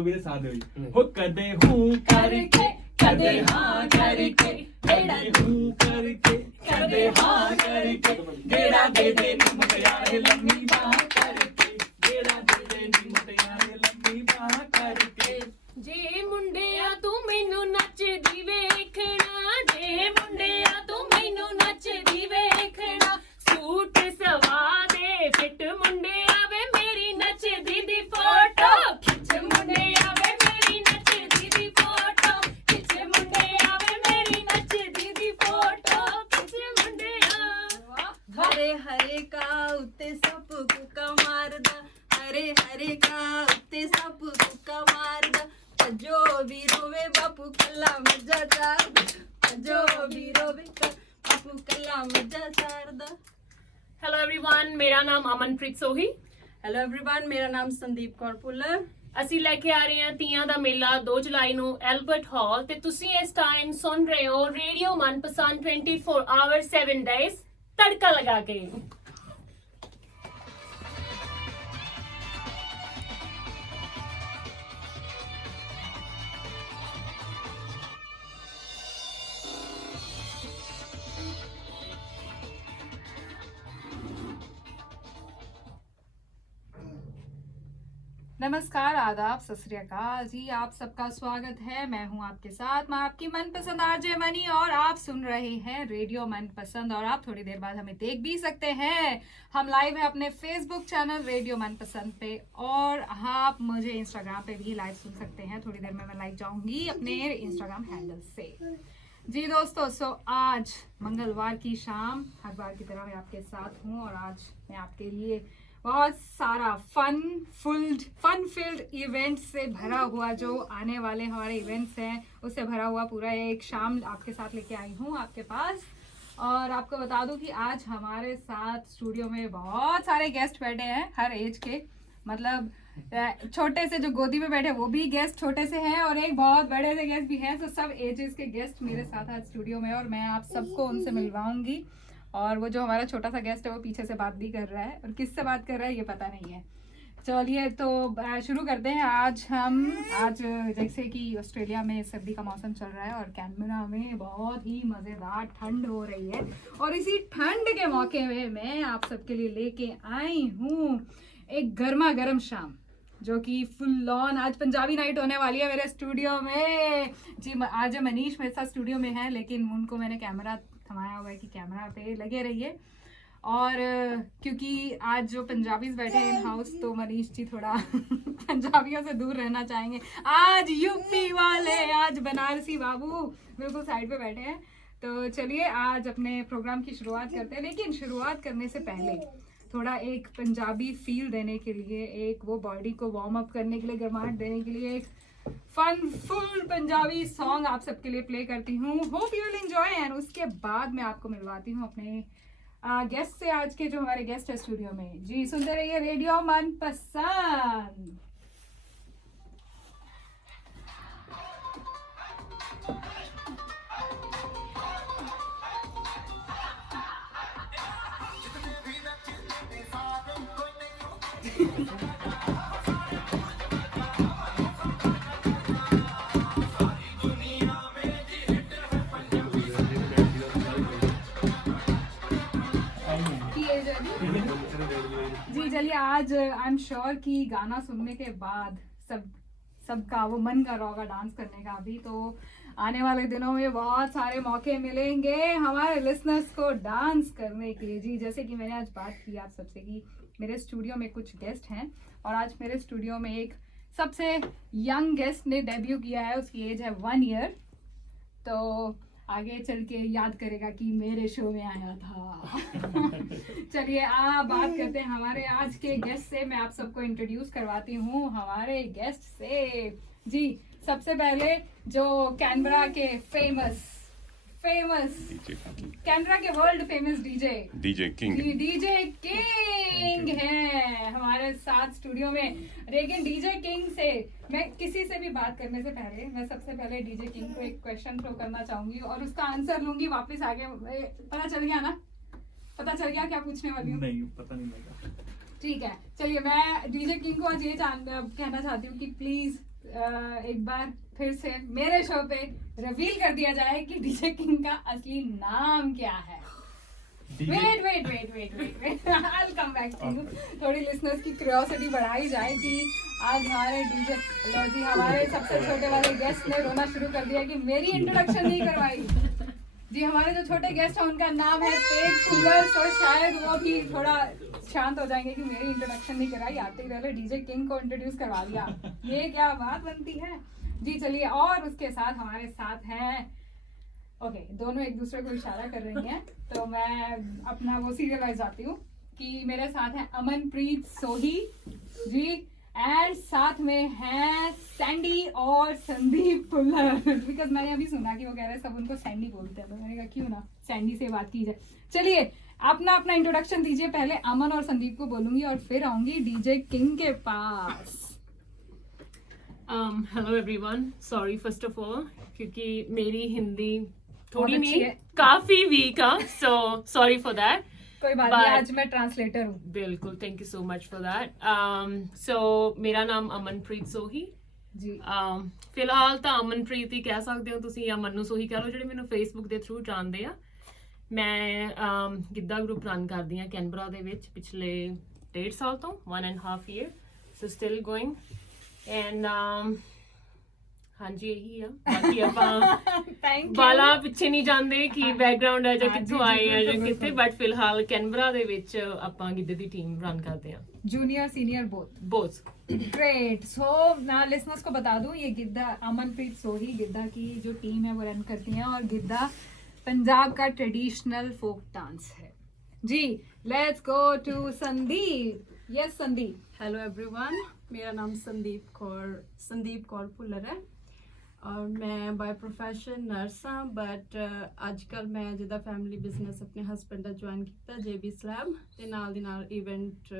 बोलो मेरे साथ में हो कदे हूँ करके कदे हाँ करके कदे हूँ करके कदे हाँ करके गेड़ा दे दे नी मुटियारे लम्मी बाह करके गेड़ा दे दे नी मुटियारे लम्मी बाह करके जे मुंडिया तू मैनू नचदी वेखना जे मुंडिया तू मैनू नचदी वेखना सूट सवा दे फिट मुंडिया वे मेरी नचदी दी फोटो खिच मुंडिया वे मेरी नचदी दी फोटो खिच मुंडिया वे मेरी नचदी दी फोटो खिच मुंडिया हरे हरे का उत्ते सप कुका मारदा हरे हरे का उत्ते सप कुका मारदा जो भी रोवे बापू कल्ला मजा चारदा जो भी रोवे बापू कल्ला मजा चारदा। हेलो एवरीवन मेरा नाम अमनप्रीत सोही हेलो एवरीवन मेरा नाम संदीप कौर पुल्लर। ਅਸੀਂ ਲੈ ਕੇ ਆ ਰਹੇ ਹਾਂ ਤੀਆਂ ਦਾ ਮੇਲਾ 2 ਜੁਲਾਈ ਨੂੰ ਐਲਬਰਟ ਹਾਲ ਤੇ ਤੁਸੀਂ ਇਸ ਟਾਈਮ ਸੁਣ ਰਹੇ ਹੋ ਰੇਡੀਓ ਮਨਪਸੰਦ 24 ਆਵਰ 7 ਡੇਜ਼ ਤੜਕਾ ਲਗਾ ਕੇ। नमस्कार, आदाब, सत श्री अकाल जी। आप सबका स्वागत है। मैं हूं आपके साथ, मैं आपकी मनपसंद आरजे मनी और आप सुन रहे हैं रेडियो मनपसंद। और आप थोड़ी देर बाद हमें देख भी सकते हैं। हम लाइव है अपने फेसबुक चैनल रेडियो मनपसंद पे और आप मुझे इंस्टाग्राम पे भी लाइव सुन सकते हैं। थोड़ी देर में मैं लाइव जाऊंगी अपने इंस्टाग्राम हैंडल से। जी दोस्तों, आज मंगलवार की शाम हर बार की तरह मैं आपके साथ हूँ और आज मैं आपके लिए बहुत सारा फन फिल्ड इवेंट से भरा हुआ जो आने वाले हमारे इवेंट्स हैं उससे भरा हुआ पूरा एक शाम आपके साथ लेके आई हूँ आपके पास। और आपको बता दूं कि आज हमारे साथ स्टूडियो में बहुत सारे गेस्ट बैठे हैं हर एज के, मतलब छोटे से जो गोदी में बैठे वो भी गेस्ट छोटे से हैं और एक बहुत बड़े से गेस्ट भी हैं। तो सब एजेस के गेस्ट मेरे साथ आज स्टूडियो में और मैं आप सबको उनसे मिलवाऊंगी। और वो जो हमारा छोटा सा गेस्ट है वो पीछे से बात भी कर रहा है और किससे बात कर रहा है ये पता नहीं है। चलिए तो शुरू करते हैं। आज जैसे कि ऑस्ट्रेलिया में सर्दी का मौसम चल रहा है और कैनबरा में बहुत ही मज़ेदार ठंड हो रही है और इसी ठंड के मौके में मैं आप सबके लिए लेके आई हूँ एक गर्मा गर्म शाम जो कि फुल ऑन आज पंजाबी नाइट होने वाली है मेरे स्टूडियो में। जी आज मनीष मेरे साथ स्टूडियो में है लेकिन उनको मैंने कैमरा थमाया हुआ है कि कैमरा पे लगे रहिए। और क्योंकि आज जो पंजाबीज बैठे हैं इन हाउस तो मनीष जी थोड़ा पंजाबियों से दूर रहना चाहेंगे। आज यूपी वाले, आज बनारसी बाबू बिल्कुल साइड पे बैठे हैं। तो चलिए आज अपने प्रोग्राम की शुरुआत करते हैं। लेकिन शुरुआत करने से पहले थोड़ा एक पंजाबी फील देने के लिए, एक वो बॉडी को वार्म अप करने के लिए, गर्माहट देने के लिए एक फन फुल पंजाबी सॉन्ग आप सबके लिए प्ले करती हूँ। Hope you will enjoy. And उसके बाद मैं आपको मिलवाती हूँ अपने गेस्ट से, आज के जो हमारे गेस्ट है स्टूडियो में। जी सुनते रहिए रेडियो मनपसंद। जी चलिए, आज आई एम श्योर कि गाना सुनने के बाद सबका वो मन कर रहा होगा डांस करने का। अभी तो आने वाले दिनों में बहुत सारे मौके मिलेंगे हमारे लिसनर्स को डांस करने के। जी जैसे कि मैंने आज बात की आप सबसे कि मेरे स्टूडियो में कुछ गेस्ट हैं और आज मेरे स्टूडियो में एक सबसे यंग गेस्ट ने डेब्यू किया है। उसकी एज है 1 ईयर। तो आगे चल के याद करेगा कि मेरे शो में आया था। चलिए बात करते हैं हमारे आज के गेस्ट से। मैं आप सबको इंट्रोड्यूस करवाती हूँ हमारे गेस्ट से। जी सबसे पहले जो कैनबरा के फेमस कैनबरा के वर्ल्ड फेमस डीजे किंग है हमारे साथ स्टूडियो में। लेकिन डीजे किंग से मैं किसी से भी बात करने से पहले मैं सबसे पहले डीजे किंग को एक क्वेश्चन थ्रो करना चाहूंगी और उसका आंसर लूंगी वापस आगे। पता चल गया ना? पता चल गया क्या पूछने वाली हूँ? नहीं पता नहीं लगा। ठीक है चलिए, मैं डीजे किंग को आज ये कहना चाहती हूँ कि प्लीज एक बार फिर से मेरे शो पे रिवील कर दिया जाए कि डीजे किंग का असली नाम क्या है। Wait I'll come back to you। थोड़ी लिसनर्स की क्यूरियोसिटी बढ़ाई जाए कि आज हमारे डीजे लो जी हमारे सबसे छोटे वाले गेस्ट ने रोना शुरू कर दिया कि मेरी इंट्रोडक्शन नहीं करवाई। जी हमारे जो छोटे गेस्ट हैं उनका नाम है तेज फुल्लर, तो शायद वो भी थोड़ा शांत हो जाएंगे कि मेरी इंट्रोडक्शन नहीं कराई, आते ही पहले डीजे किंग को इंट्रोड्यूस करवा दिया। ये क्या बात बनती है जी। चलिए, और उसके साथ हमारे साथ हैं ओके दोनों एक दूसरे को इशारा कर रही हैं, तो मैं अपना वो सीरियल वाइज आती हूँ कि मेरे साथ हैं अमनप्रीत सोही जी, एंड साथ में हैं सैंडी और संदीप फुल्लर। बिकॉज मैंने अभी सुना कि वो कह रहे हैं सब उनको सैंडी बोलते हैं, तो मैंने कहा क्यों ना सैंडी से बात की जाए। चलिए अपना अपना इंट्रोडक्शन दीजिए। पहले अमन और संदीप को बोलूंगी और फिर आऊंगी डीजे किंग के पास। Hello everyone, sorry first of all क्योंकि मेरी हिंदी थोड़ी बहुत अच्छी नहीं है। काफी वीक है, सो सॉरी फॉर दैट। कोई बात नहीं, But- आज मैं ट्रांसलेटर हूँ। बिल्कुल, thank you so much for that. So मेरा ਨਾਮ ਅਮਨਪ੍ਰੀਤ ਸੋਹੀ जी ਫਿਲਹਾਲ ਤਾਂ ਅਮਨਪ੍ਰੀਤ ਹੀ ਕਹਿ ਸਕਦੇ ਹੋ ਤੁਸੀਂ ਜਾਂ ਮੰਨੂ ਸੋਹੀ ਕਹਿ ਲਓ, ਜਿਹੜੇ ਮੈਨੂੰ ਫੇਸਬੁੱਕ ਦੇ ਥਰੂ ਜਾਣਦੇ ਆ। ਮੈਂ ਗਿੱਧਾ ਗਰੁੱਪ ਰਨ ਕਰਦੀ ਆ ਕੈਨਬਰਾ ਦੇ ਵਿੱਚ ਪਿਛਲੇ 1.5 ਸਾਲ ਤੋਂ 1.5 year, so still going and ਹਾਂਜੀ ਇਹੀ ਆ। ਬਾਕੀ ਆਪਾਂ थैंक यू। ਬਾਲਾ ਪਿੱਛੇ ਨਹੀਂ ਜਾਂਦੇ ਕਿ ਬੈਕਗ੍ਰਾਉਂਡ ਹੈ ਜਾਂ ਹਾਂਜੀ, ਕਿੱਥੋਂ ਜੀ, ਆਏ ਆ ਜਾਂ ਬਿਲਕੁਲ, ਕਿੱਥੇ, ਬਿਲਕੁਲ। ਬਟ ਫਿਲਹਾਲ ਕੈਨਬਰਾ ਦੇ ਵਿੱਚ ਆਪਾਂ ਗਿੱਧੇ ਦੀ ਟੀਮ ਰਨ ਕਰਦੇ ਆ junior senior both. Both. Great. So ना लिसनर्स को बता दूं, ये गिद्दा अमनप्रीत सोही गिद्दा की जो टीम है वो रन करती हैं, और गिद्दा पंजाब का ट्रेडिशनल फोक डांस है जी। Let's go to Sandeep. Yes Sandeep. Hello everyone, मेरा नाम संदीप कौर भुल्लर है और मैं बाय प्रोफैशन नर्स हाँ, बट अजकल मैं जिदा फैमिली बिजनेस अपने हस्बैंड का ज्वाइन किया JB स्लैब ते नाल दी नाल इवेंट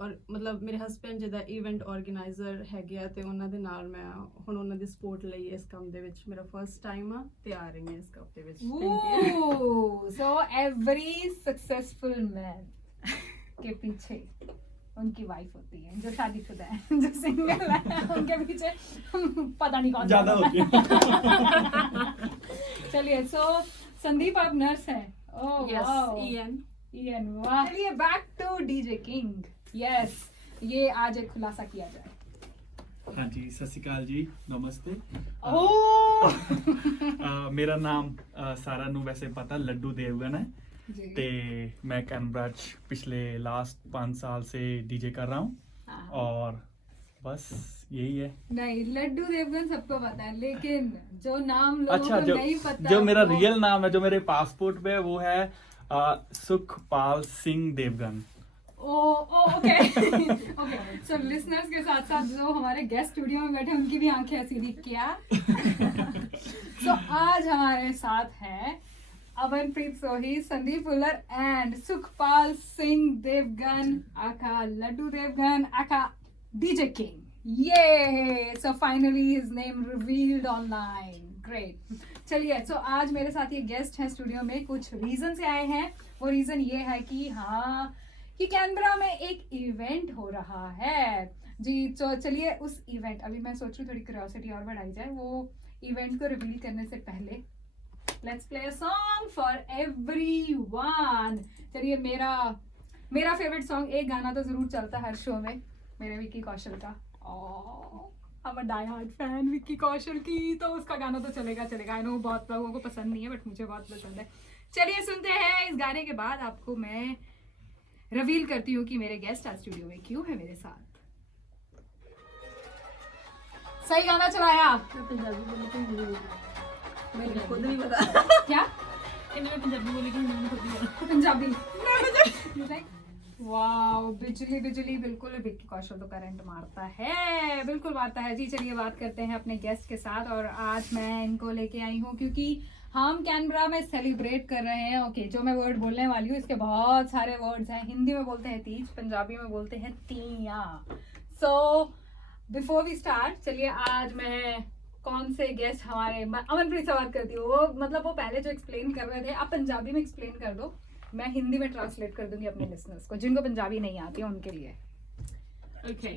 और मतलब मेरे हस्बैंड जिदा इवेंट ऑर्गेनाइजर हैगे आ ते उन्हां दे नाल मैं हुण उन्हां दी सपोर्ट लई इस काम दे विच मेरा फर्स्ट टाइम आ ते आ रही है इस काम दे विच। Thank you. So every successful man के पीछे उनकी वाइफ होती है, जो शादीशुदा है, जो सिंगल है, उनके पीछे पता नहीं कौन ज्यादा होती है। चलिए, सो संदीप आप नर्स हैं। ओह यस वाओ, EN वाह। चलिए back two DJ king. Yes, ये आज एक खुलासा किया जाए। हाँ जी, सत श्री अकाल जी, नमस्ते। ओह मेरा नाम सारा नू वैसे पता लड्डू देवगन है जी। ते मैं कैनबरा पिछले लास्ट 5 साल से डीजे कर रहा हूँ हाँ। और बस यही है। नहीं, लड्डू देवगन सबको पता है, लेकिन जो नाम लोगों अच्छा, को जो नहीं पता, जो मेरा वो- रियल नाम है, जो मेरे पासपोर्ट पे है, वो है Sukhpal Singh Devgan. Okay okay. So listeners के साथ साथ जो हमारे गेस्ट स्टूडियो में बैठे उनकी भी आंखें ऐसी थी क्या। सो आज हमारे साथ हैं अमनप्रीत सोही, संदीप फुल्लर एंड सुखपाल सिंह देवगन आका लड्डू देवगन आका डीजे किंग। ये so finally his name revealed online. Great. चलिए, सो आज मेरे साथ ये गेस्ट हैं स्टूडियो में, कुछ रीजन से आए हैं। वो रीजन ये है कि हाँ कि कैनबरा में एक इवेंट हो रहा है जी। तो चलिए उस इवेंट, अभी मैं सोच रही हूँ थोड़ी क्यूरियोसिटी और बढ़ाई जाए, वो इवेंट को रिवील करने से पहले let's play a song for everyone. चलिए, मेरा फेवरेट सॉन्ग, एक गाना तो जरूर चलता है हर शो में, मेरे विक्की कौशल का। I'm a die hard fan Vicky Kaushal की, तो उसका गाना तो चलेगा। आई नो बहुत लोगों को पसंद नहीं है, बट मुझे बहुत पसंद है। चलिए सुनते हैं। इस गाने के बाद आपको मैं रिवील करती हूँ कि मेरे गेस्ट आज स्टूडियो में क्यों है मेरे साथ। सही गाना चलाया मेरे खुद नहीं पता। क्या इन्हें पंजाबी बोली कि मैंने खुद ही पंजाबी। वाओ, बिजली बिजली बिल्कुल विक्की कौशल तो करंट मारता है, बिल्कुल मारता है जी। चलिए बात करते हैं अपने गेस्ट के साथ, और आज मैं इनको लेके आई हूँ क्योंकि हम कैनबरा में सेलिब्रेट कर रहे हैं। ओके, जो मैं वर्ड बोलने वाली हूँ इसके बहुत सारे वर्ड्स हैं। हिंदी में बोलते हैं तीज, पंजाबी में बोलते हैं तीया। सो बिफोर वी स्टार्ट, चलिए आज मैं कौन से गेस्ट हमारे अमनप्रीत से बात करती हूँ। वो मतलब वो पहले जो एक्सप्लेन कर रहे थे, आप पंजाबी में एक्सप्लेन कर दो, मैं हिंदी में ट्रांसलेट कर दूंगी अपने लिसनर्स को जिनको पंजाबी नहीं आती है उनके लिए। Okay,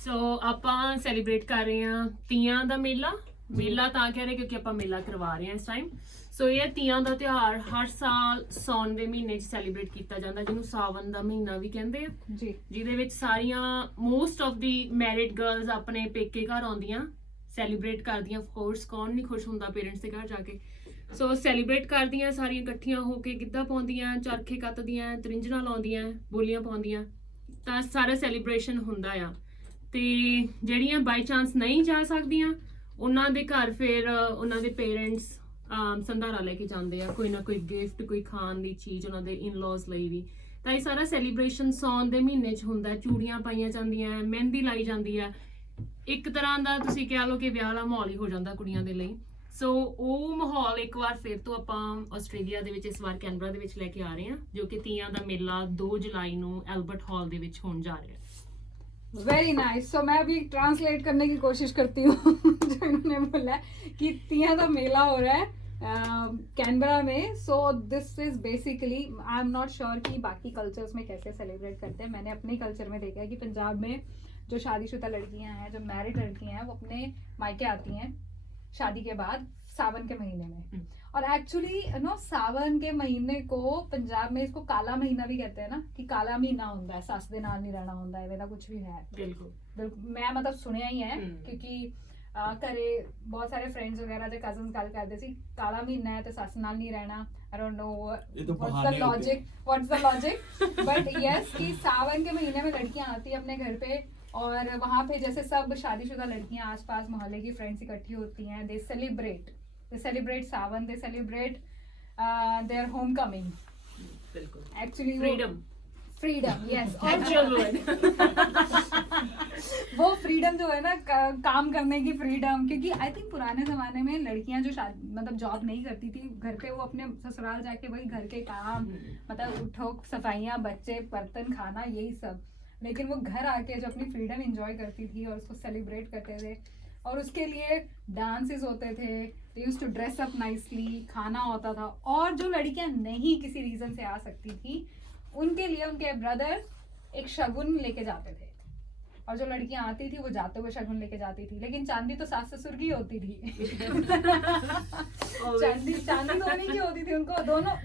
ਸੋ ਆਪਾਂ ਸੈਲੀਬ੍ਰੇਟ ਕਰ ਰਹੇ ਹਾਂ ਤੀਆਂ ਦਾ ਮੇਲਾ ਤਾਂ ਕਹਿ ਰਹੇ ਕਿਉਂਕਿ ਆਪਾਂ ਮੇਲਾ ਕਰਵਾ ਰਹੇ ਹਾਂ ਇਸ ਟਾਈਮ। ਸੋ ਇਹ ਤੀਆਂ ਦਾ ਤਿਉਹਾਰ ਹਰ ਸਾਲ ਸਾਉਣ ਦੇ ਮਹੀਨੇ 'ਚ ਸੈਲੀਬ੍ਰੇਟ ਕੀਤਾ ਜਾਂਦਾ, ਜਿਹਨੂੰ ਸਾਵਨ ਦਾ ਮਹੀਨਾ ਵੀ ਕਹਿੰਦੇ ਆ ਜੀ। ਜਿਹਦੇ ਵਿੱਚ ਸਾਰੀਆਂ most of the married girls ਆਪਣੇ ਪੇਕੇ ਘਰ ਆਉਂਦੀਆਂ, ਸੈਲੀਬ੍ਰੇਟ ਕਰਦੀਆਂ। ਆਫ ਕੋਰਸ ਕੌਣ ਨਹੀਂ ਖੁਸ਼ ਹੁੰਦਾ ਪੇਰੈਂਟਸ ਦੇ ਘਰ ਜਾ ਕੇ। ਸੋ ਸੈਲੀਬ੍ਰੇਟ ਕਰਦੀਆਂ ਸਾਰੀਆਂ ਇਕੱਠੀਆਂ ਹੋ ਕੇ, ਗਿੱਧਾ ਪਾਉਂਦੀਆਂ, ਚਰਖੇ ਕੱਤਦੀਆਂ, ਤਰਿੰਜਣਾ ਲਾਉਂਦੀਆਂ, ਬੋਲੀਆਂ ਪਾਉਂਦੀਆਂ, ਤਾਂ ਸਾਰਾ ਸੈਲੀਬ੍ਰੇਸ਼ਨ ਹੁੰਦਾ ਆ। ਤੇ ਜਿਹੜੀਆਂ ਬਾਈ ਚਾਂਸ ਨਹੀਂ ਜਾ ਸਕਦੀਆਂ ਉਹਨਾਂ ਦੇ ਘਰ ਫਿਰ ਉਹਨਾਂ ਦੇ ਪੇਰੈਂਟਸ ਸੰਧਾਰਾ ਲੈ ਕੇ ਜਾਂਦੇ ਆ, ਕੋਈ ਨਾ ਕੋਈ ਗਿਫਟ, ਕੋਈ ਖਾਣ ਦੀ ਚੀਜ਼ ਉਹਨਾਂ ਦੇ ਇਨ-ਲॉज ਲਈ ਵੀ। ਤਾਂ ਇਹ ਸਾਰਾ ਸੈਲੀਬ੍ਰੇਸ਼ਨ ਸਾਉਣ ਦੇ ਮਹੀਨੇ 'ਚ ਹੁੰਦਾ। ਚੂੜੀਆਂ ਪਾਈਆਂ ਜਾਂਦੀਆਂ, ਮਹਿੰਦੀ ਲਾਈ ਜਾਂਦੀ ਆ, ਇੱਕ ਤਰ੍ਹਾਂ ਦਾ ਤੁਸੀਂ ਕਹਿ ਲਓ ਕਿ ਵਿਆਹ ਵਾਲਾ ਮਾਹੌਲ ਹੀ ਹੋ ਜਾਂਦਾ ਕੁੜੀਆਂ ਦੇ ਲਈ। ਸੋ ਉਹ ਮਾਹੌਲ ਇੱਕ ਵਾਰ ਫਿਰ ਤੋਂ ਆਪਾਂ ਆਸਟ੍ਰੇਲੀਆ ਦੇ ਵਿੱਚ ਇਸ ਵਾਰ ਕੈਨਬਰਾ ਦੇ ਵਿੱਚ ਲੈ ਕੇ ਆ ਰਹੇ ਹਾਂ, ਜੋ ਕਿ ਤੀਆਂ ਦਾ ਮੇਲਾ 2 जुलाई ਨੂੰ ਐਲਬਰਟ हॉल ਦੇ ਵਿੱਚ होने जा रहा है। Very nice. सो मैं अभी ट्रांसलेट करने की कोशिश करती हूँ जो इन्होंने बोला है कि तिया का मेला हो रहा है कैनबरा में। So this is basically, I am not sure कि बाकी कल्चर्स में कैसे सेलिब्रेट करते हैं। मैंने अपने कल्चर में देखा है कि पंजाब में जो शादीशुदा लड़कियां हैं, जो मैरिड लड़कियां हैं, वो अपने मायके आती हैं शादी के बाद सावन के महीने में। और एक्चुअली नो सावन के महीने को पंजाब में इसको काला महीना भी कहते हैं ना, कि काला महीना होता है, सस दे नाल नहीं रहना होता है, वेदा कुछ भी है। बिल्कुल मैं मतलब सुनिया ही है क्योंकि घरे बहुत सारे फ्रेंड्स वगैरह जो कजन्स गल करते सी काला महीना है तो सस नाल नहीं रहना। I don't know what's the logic but yes कि सावन के महीने में लड़कियां आती है अपने घर पे, और वहाँ पे जैसे सब शादीशुदा लड़कियां आसपास मोहल्ले की फ्रेंड्स इकट्ठी होती हैं, दे celebrate Sawan, they celebrate their Homecoming. बिल्कुल एक्चुअली फ्रीडम यस। वो फ्रीडम जो है ना, काम करने की फ्रीडम, क्योंकि आई थिंक पुराने जमाने में लड़कियां जो मतलब जॉब नहीं करती थी घर पे, वो अपने ससुराल जाके वही घर के काम, मतलब उठो सफाइयाँ, बच्चे, बर्तन, खाना, यही सब। लेकिन वो घर आके जो अपनी फ्रीडम एंजॉय करती थी और उसको सेलिब्रेट करते थे, और उसके लिए डांसेस होते थे, they used to dress up nicely, खाना होता था। और जो लड़कियां नहीं किसी रीजन से आ सकती थी उनके लिए उनके ब्रदर एक शगुन लेके जाते थे, और जो लड़कियां आती थी वो जाते हुए शगुन लेके जाती थी। लेकिन चांदी तो सास ससुर की होती थी चांदी धोने की होती थी उनको।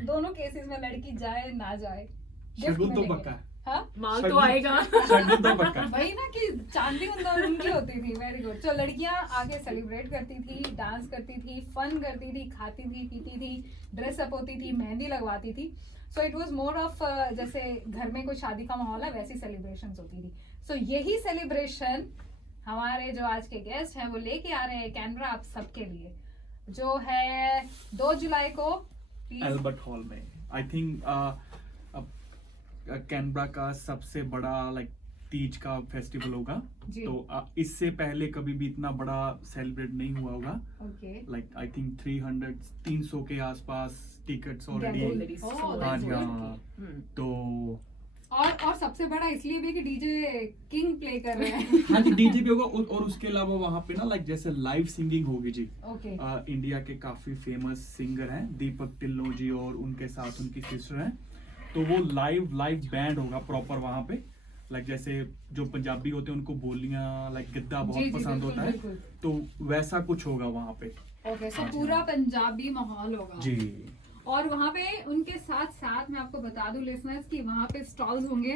दोनों केसेस में लड़की जाए ना जाए शगुन तो पक्का, हाँ माल तो आएगा शगुन तो पक्का। वही ना कि चांदी उनकी होती थी। Very good. तो लड़कियां आके सेलिब्रेट करती थी, डांस करती थी, फन करती थी, खाती थी, पीती थी, ड्रेस अप होती थी, मेहंदी लगवाती थी। So it was more of जैसे घर में कोई शादी का माहौल है वैसी सेलिब्रेशंस होती थी। सो यही सेलिब्रेशन हमारे जो आज के गेस्ट हैं वो लेके आ रहे हैं कैनबरा आप सबके लिए, जो है 2 जुलाई को एल्बर्ट हॉल में। आई थिंक कैनबरा का सबसे बड़ा लाइक तीज का फेस्टिवल होगा। तो इससे पहले कभी भी इतना बड़ा सेलिब्रेट नहीं हुआ होगा। लाइक आई थिंक 300 के आसपास टिकट्स ऑलरेडी। हाँ जी हाँ। तो और सबसे बड़ा इसलिए भी कि डीजे किंग प्ले कर रहे हैं। हाँ जी डीजे भी होगा, और उसके अलावा वहाँ पे ना लाइक जैसे लाइव सिंगिंग होगी जी। इंडिया के काफी फेमस सिंगर हैं दीपक टिल्लो जी, और उनके साथ उनकी सिस्टर हैं। तो वो लाइव बैंड होगा प्रॉपर वहाँ पे। लाइक जैसे जो पंजाबी होते हैं उनको बोलियां लाइक गिद्दा बहुत पसंद होता है, तो वैसा कुछ होगा वहाँ पे। ओके, सो पूरा पंजाबी माहौल होगा जी। और वहाँ पे उनके साथ साथ मैं आपको बता दूं लिसनर्स कि वहाँ पे स्टॉल्स होंगे,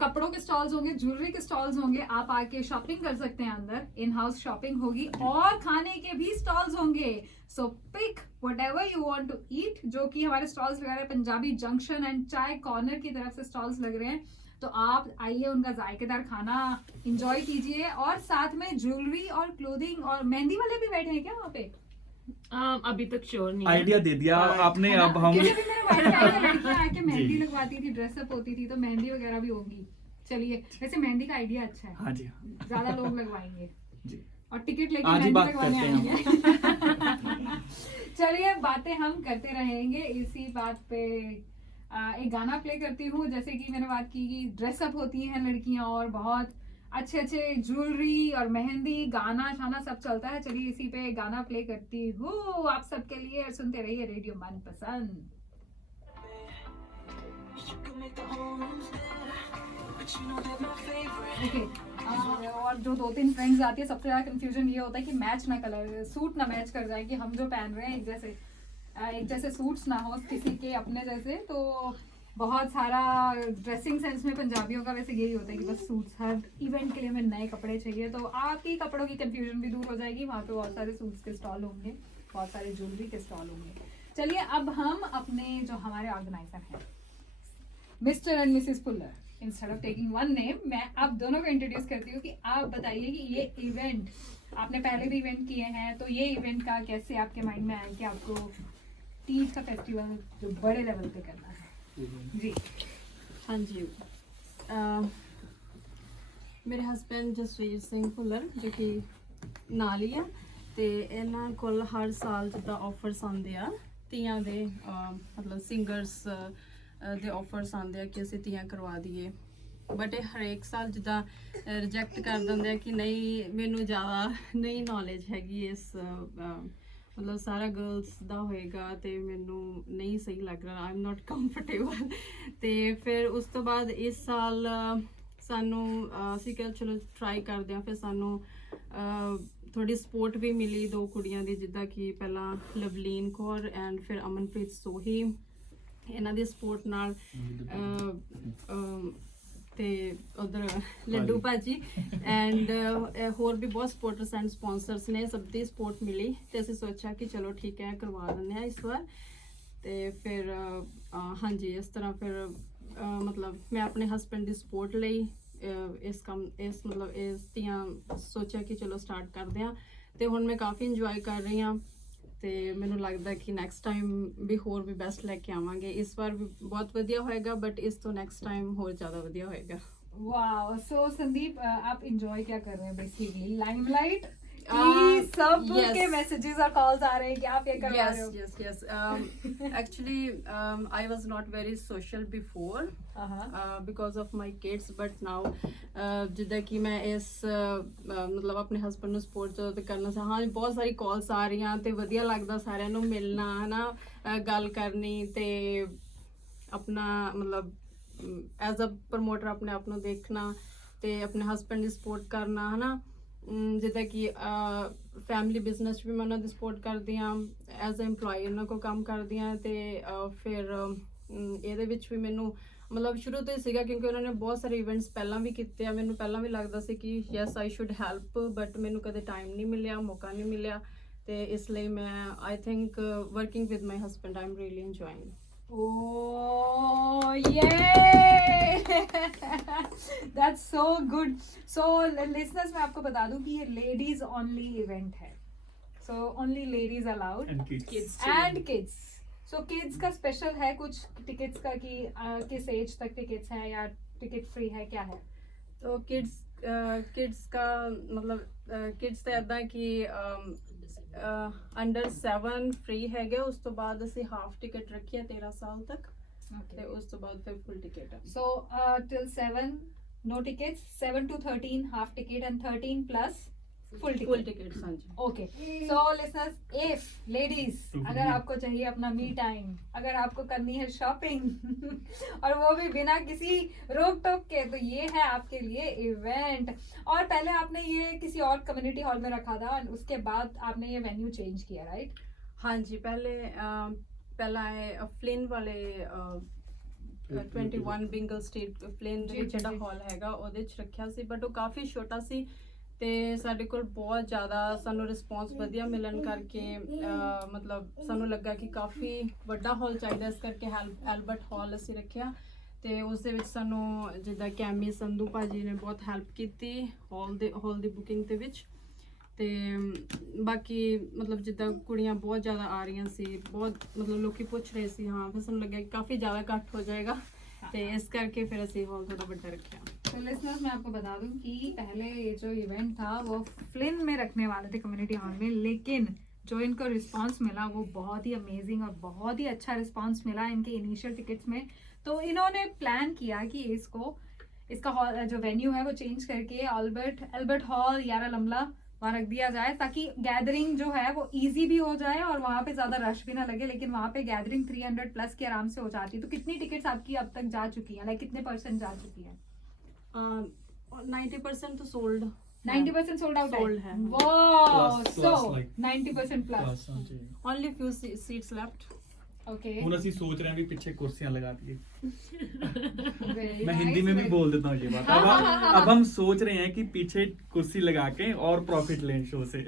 कपड़ों के स्टॉल्स होंगे, ज्वेलरी के स्टॉल्स होंगे। आप आके शॉपिंग कर सकते हैं, अंदर इन हाउस शॉपिंग होगी, और खाने के भी स्टॉल्स होंगे। So pick whatever you want to eat. जो कि हमारे स्टॉल्स वगैरह Punjabi junction and chai corner की तरफ से स्टॉल्स लग रहे हैं, तो आप आइए उनका जायकेदार खाना एंजॉय कीजिए। और साथ में ज्वेलरी और क्लोथिंग और मेहंदी वाले भी बैठे हैं क्या वहाँ पे? अभी तक श्योर नहीं। आइडिया दे दिया आपने। अब हम लड़कियां आके मेहंदी लगवाती थी, ड्रेसअप होती थी, तो मेहंदी वगैरह भी होगी। चलिए, वैसे मेहंदी का आइडिया अच्छा है। हाँ जी, ज्यादा लोग लगवाएंगे जी, और टिकट लेके मेहंदी लगवाने आएंगे। चलिए, बातें हम करते रहेंगे। इसी बात पे एक गाना प्ले करती हूँ। जैसे कि मैंने बात की कि ड्रेसअप होती हैं लड़कियां, और बहुत अच्छे ज्वेलरी और मेहंदी, गाना शाना सब चलता है। चलिए, इसी पे गाना प्ले करती हूँ आप सबके लिए। सुनते रहिए रेडियो मनपसंद। ओके और जो 2-3 फ्रेंड्स आती है सबसे ज़्यादा कंफ्यूजन ये होता है कि मैच ना कलर सूट ना मैच कर जाए, कि हम जो पहन रहे हैं एक जैसे सूट्स ना हो किसी के अपने जैसे। तो बहुत सारा ड्रेसिंग सेंस में पंजाबियों का वैसे यही होता है कि बस सूट्स, हर इवेंट के लिए हमें नए कपड़े चाहिए। तो आपकी कपड़ों की कंफ्यूजन भी दूर हो जाएगी। वहाँ पे बहुत सारे सूट्स के स्टॉल होंगे, बहुत सारे ज्वेलरी के स्टॉल होंगे। चलिए अब हम अपने जो हमारे ऑर्गेनाइजर हैं mister and missus Pullar, instead of taking one name मैं आप दोनों को इंट्रोड्यूस करती हूँ कि आप बताइए कि ये इवेंट आपने पहले भी इवेंट किए हैं, तो ये इवेंट का कैसे आपके माइंड में आया कि आपको तीज का फेस्टिवल जो बड़े लेवल पे करना है। जी हाँ जी, ਮੇਰੇ ਹਸਬੈਂਡ ਜਸਵੀਰ ਸਿੰਘ ਭੁੱਲਰ ਜੋ ਕਿ ਨਾਲ ਹੀ ਆ, ਤੇ ਇਹਨਾਂ ਕੋਲ ਹਰ ਸਾਲ ਜਿੱਦਾਂ ਆਫਰਸ ਆਉਂਦੇ ਆ ਤੀਆਂ ਦੇ, ਮਤਲਬ ਸਿੰਗਰਸ ਦੇ ਆਫਰਸ ਆਉਂਦੇ ਆ ਕਿ ਅਸੀਂ ਤੀਆਂ ਕਰਵਾ ਦਈਏ, ਬਟ ਇਹ ਹਰੇਕ ਸਾਲ ਜਿੱਦਾਂ ਰਿਜੈਕਟ ਕਰ ਦਿੰਦੇ ਆ ਕਿ ਨਹੀਂ ਮੈਨੂੰ ਜ਼ਿਆਦਾ ਨਹੀਂ ਨੌਲੇਜ ਹੈਗੀ ਇਸ, ਮਤਲਬ ਸਾਰਾ ਗਰਲਸ ਦਾ ਹੋਏਗਾ ਤੇ ਮੈਨੂੰ ਨਹੀਂ ਸਹੀ ਲੱਗ ਰਿਹਾ, ਆਈ ਐਮ ਨਾਟ ਕੰਫਰਟੇਬਲ। ਤੇ ਫਿਰ ਉਸ ਤੋਂ ਬਾਅਦ ਇਸ ਸਾਲ ਸਾਨੂੰ ਅਸੀਂ ਕਿਹਾ ਚਲੋ ਟਰਾਈ ਕਰਦੇ ਹਾਂ। ਫਿਰ ਸਾਨੂੰ ਥੋੜੀ ਸਪੋਰਟ ਵੀ ਮਿਲੀ 2 ਕੁੜੀਆਂ ਦੀ, ਜਿੱਦਾਂ ਕਿ ਪਹਿਲਾਂ ਲਵਲੀਨ ਕੌਰ ਐਂਡ ਫਿਰ ਅਮਨਪ੍ਰੀਤ ਸੋਹੀ, ਇਹਨਾਂ ਦੀ ਸਪੋਰਟ ਨਾਲ ਤੇ ਉਧਰ ਲੱਡੂ ਭਾਜੀ ਐਂਡ ਹੋਰ ਵੀ ਬਹੁਤ ਸਪੋਰਟਰਸ ਐਂਡ ਸਪਾਂਸਰਸ ਨੇ, ਸਭ ਦੀ ਸਪੋਰਟ ਮਿਲੀ ਤੇ ਅਸੀਂ ਸੋਚਿਆ ਕਿ ਚਲੋ ਠੀਕ ਹੈ ਕਰਵਾ ਦਿੰਦੇ ਹਾਂ ਇਸ ਵਾਰ। ਤੇ ਫਿਰ ਹਾਂਜੀ ਇਸ ਤਰ੍ਹਾਂ ਫਿਰ ਮਤਲਬ ਮੈਂ ਆਪਣੇ ਹਸਬੈਂਡ ਦੀ ਸਪੋਰਟ ਲਈ ਇਸ ਮਤਲਬ ਇਸ ਦੀਆਂ ਸੋਚਿਆ ਕਿ ਚਲੋ ਸਟਾਰਟ ਕਰਦੇ ਹਾਂ। ਤੇ ਹੁਣ ਮੈਂ ਕਾਫੀ ਇੰਜੋਏ ਕਰ ਰਹੀ ਹਾਂ ਤੇ ਮੈਨੂੰ ਲੱਗਦਾ ਕਿ ਨੈਕਸਟ ਟਾਈਮ ਵੀ ਹੋਰ ਵੀ ਬੈਸਟ ਲੈ ਕੇ ਆਵਾਂਗੇ। ਇਸ ਵਾਰ ਵੀ ਬਹੁਤ ਵਧੀਆ ਹੋਏਗਾ, ਬਟ ਇਸ ਤੋਂ ਨੈਕਸਟ ਟਾਈਮ ਹੋਰ ਜ਼ਿਆਦਾ ਵਧੀਆ होएगा। वाओ, सो संदीप आप एंजॉय क्या कर रहे हैं बेसिकली लाइमलाइट? सब yes. के मैसेजेस और कॉल्स आ रहे हैं कि आप ये करवा रहे हो। yes actually I was not very social before because of my kids, but now ਜਿੱਦਾਂ ਕਿ ਮੈਂ ਇਸ ਮਤਲਬ ਆਪਣੇ ਹਸਬੰਡ ਨੂੰ ਸਪੋਰਟ ਤੇ ਕਰਨਾ ਚਾਹਾਂ। ਹਾਂ ਬਹੁਤ ਸਾਰੀ ਕਾਲਸ ਆ ਰਹੀਆਂ ਤੇ ਵਧੀਆ ਲੱਗਦਾ ਸਾਰਿਆਂ ਨੂੰ ਮਿਲਣਾ ਹੈ ਨਾ, ਗੱਲ ਕਰਨੀ ਤੇ ਆਪਣਾ ਮਤਲਬ ਐਜ਼ ਅ ਪ੍ਰਮੋਟਰ ਆਪਣੇ ਆਪ ਨੂੰ ਦੇਖਣਾ ਤੇ ਆਪਣੇ ਹਸਬੰਡ ਦੀ ਸਪੋਰਟ ਕਰਨਾ ਹੈ ਨਾ। ਜਿੱਦਾਂ ਕਿ ਫੈਮਿਲੀ ਬਿਜ਼ਨਸ ਵੀ ਮੈਂ ਉਹਨਾਂ ਦੀ ਸਪੋਰਟ ਕਰਦੀ ਹਾਂ, ਐਜ਼ ਅ EMPLOYE ਉਹਨਾਂ ਕੋਲ ਕੰਮ ਕਰਦੀ ਹਾਂ। ਤੇ ਫਿਰ ਇਹਦੇ ਵਿੱਚ ਵੀ ਮੈਨੂੰ ਮਤਲਬ ਸ਼ੁਰੂ ਤੋਂ ਹੀ ਸੀਗਾ ਕਿਉਂਕਿ ਉਹਨਾਂ ਨੇ ਬਹੁਤ ਸਾਰੇ ਇਵੈਂਟਸ ਪਹਿਲਾਂ ਵੀ ਕੀਤੇ ਆ। ਮੈਨੂੰ ਪਹਿਲਾਂ ਵੀ ਲੱਗਦਾ ਸੀ ਕਿ yes I should help, but ਮੈਨੂੰ ਕਦੇ ਟਾਈਮ ਨਹੀਂ ਮਿਲਿਆ, ਮੌਕਾ ਨਹੀਂ ਮਿਲਿਆ। ਤੇ ਇਸ ਲਈ ਮੈਂ I think working with my husband I am really enjoying. Oh yeah, that's so good. So listeners, मैं आपको बता दूं कि ये ladies only event है, so only ladies allowed And kids. and kids. So kids का special है कुछ tickets का कि किस एज तक tickets है या ticket free है, क्या है? तो kids का मतलब kids ਤੇ ਇਦਾਂ ਕਿ ਅੰਡਰ 7 ਫ੍ਰੀ ਹੈਗੇ। ਉਸ ਤੋਂ ਬਾਅਦ ਅਸੀਂ ਹਾਫ ਟਿਕਟ ਰੱਖੀ ਹੈ 13 ਸਾਲ ਤੱਕ ਤੇ ਉਸ ਤੋਂ ਬਾਅਦ ਫਿਰ ਫੁੱਲ ਟਿਕਟ ਹੈ। So till 7 no tickets, 7 to 13 half ticket and 13 plus full ticket. हाँ जी। Okay, so listeners, if ladies अगर आपको चाहिए अपना मी टाइम, अगर आपको करनी है शॉपिंग और वो भी बिना किसी रोक टोक के, तो ये है आपके लिए इवेंट। और पहले आपने ये किसी और कम्युनिटी हॉल में रखा था, उसके बाद आपने ये वेन्यू चेंज किया, राइट? हाँ जी, पहला है फ्लिन वाले 21 ਬਿੰਗਲ ਸਟਰੀਟ ਫਲਿਨ ਦੇ ਵਿੱਚ ਜਿਹੜਾ ਹਾਲ ਹੈਗਾ ਉਹਦੇ 'ਚ ਰੱਖਿਆ ਸੀ, ਬਟ ਉਹ ਕਾਫੀ ਛੋਟਾ ਸੀ ਤੇ ਸਾਡੇ ਕੋਲ ਬਹੁਤ ਜ਼ਿਆਦਾ ਸਾਨੂੰ ਰਿਸਪੌਂਸ ਵਧੀਆ ਮਿਲਣ ਕਰਕੇ ਮਤਲਬ ਸਾਨੂੰ ਲੱਗਾ ਕਿ ਕਾਫੀ ਵੱਡਾ ਹਾਲ ਚਾਹੀਦਾ, ਇਸ ਕਰਕੇ ਐਲਬਰਟ ਹਾਲ ਅਸੀਂ ਰੱਖਿਆ। ਤੇ ਉਸ ਦੇ ਵਿੱਚ ਸਾਨੂੰ ਜਿੱਦਾਂ ਕੈਮੀ ਸੰਧੂ ਭਾਜੀ ਨੇ ਬਹੁਤ ਹੈਲਪ ਕੀਤੀ ਹਾਲ ਦੀ ਬੁਕਿੰਗ ਦੇ ਵਿੱਚ। ਤੇ ਬਾਕੀ ਮਤਲਬ ਜਿੱਦਾਂ ਕੁੜੀਆਂ ਬਹੁਤ ਜ਼ਿਆਦਾ ਆ ਰਹੀਆਂ ਸੀ, ਬਹੁਤ ਮਤਲਬ ਲੋਕੀ ਪੁੱਛ ਰਹੇ ਸੀ, ਹਾਂ ਫਿਰ ਸਾਨੂੰ ਲੱਗਿਆ ਕਿ ਕਾਫੀ ਜ਼ਿਆਦਾ ਇਕੱਠ ਹੋ ਜਾਏਗਾ ਤੇ ਇਸ ਕਰਕੇ ਫਿਰ ਅਸੀਂ ਹਾਲ ਥੋੜਾ ਵੱਡਾ ਰੱਖਿਆ। तो लिसनर्स मैं आपको बता दूं कि पहले ये जो इवेंट था वो फ्लिन में रखने वाले थे कम्युनिटी हॉल में, लेकिन जो इनको रिस्पांस मिला वो बहुत ही अमेजिंग और बहुत ही अच्छा रिस्पांस मिला इनके इनिशियल टिकट्स में। तो इन्होंने प्लान किया कि इसका हॉल जो वेन्यू है वो चेंज करके एल्बर्ट हॉल यारा लमला वहाँ रख दिया जाए ताकि गैदरिंग जो है वो इजी भी हो जाए और वहाँ पे ज्यादा रश भी ना लगे। लेकिन वहाँ पे गैदरिंग 300 प्लस की आराम से हो जाती है। तो कितनी टिकट्स आपकी अब तक जा चुकी हैं, लाइक कितने % जा चुकी है? 90% तो सोल्ड 90% सोल्ड आउट Sold है। वाओ, Plus सो like 90% प्लस। ਹਾਂਜੀ only few seats left. Okay, ਹੁਣ ਅਸੀਂ सोच रहे हैं भी पीछे कुर्सियां लगा दिए। वेरी मैं हिंदी में भी बोल देता हूँ ये बात। अब हम सोच रहे हैं कि पीछे कुर्सी लगा के और प्रॉफिट लें शो से।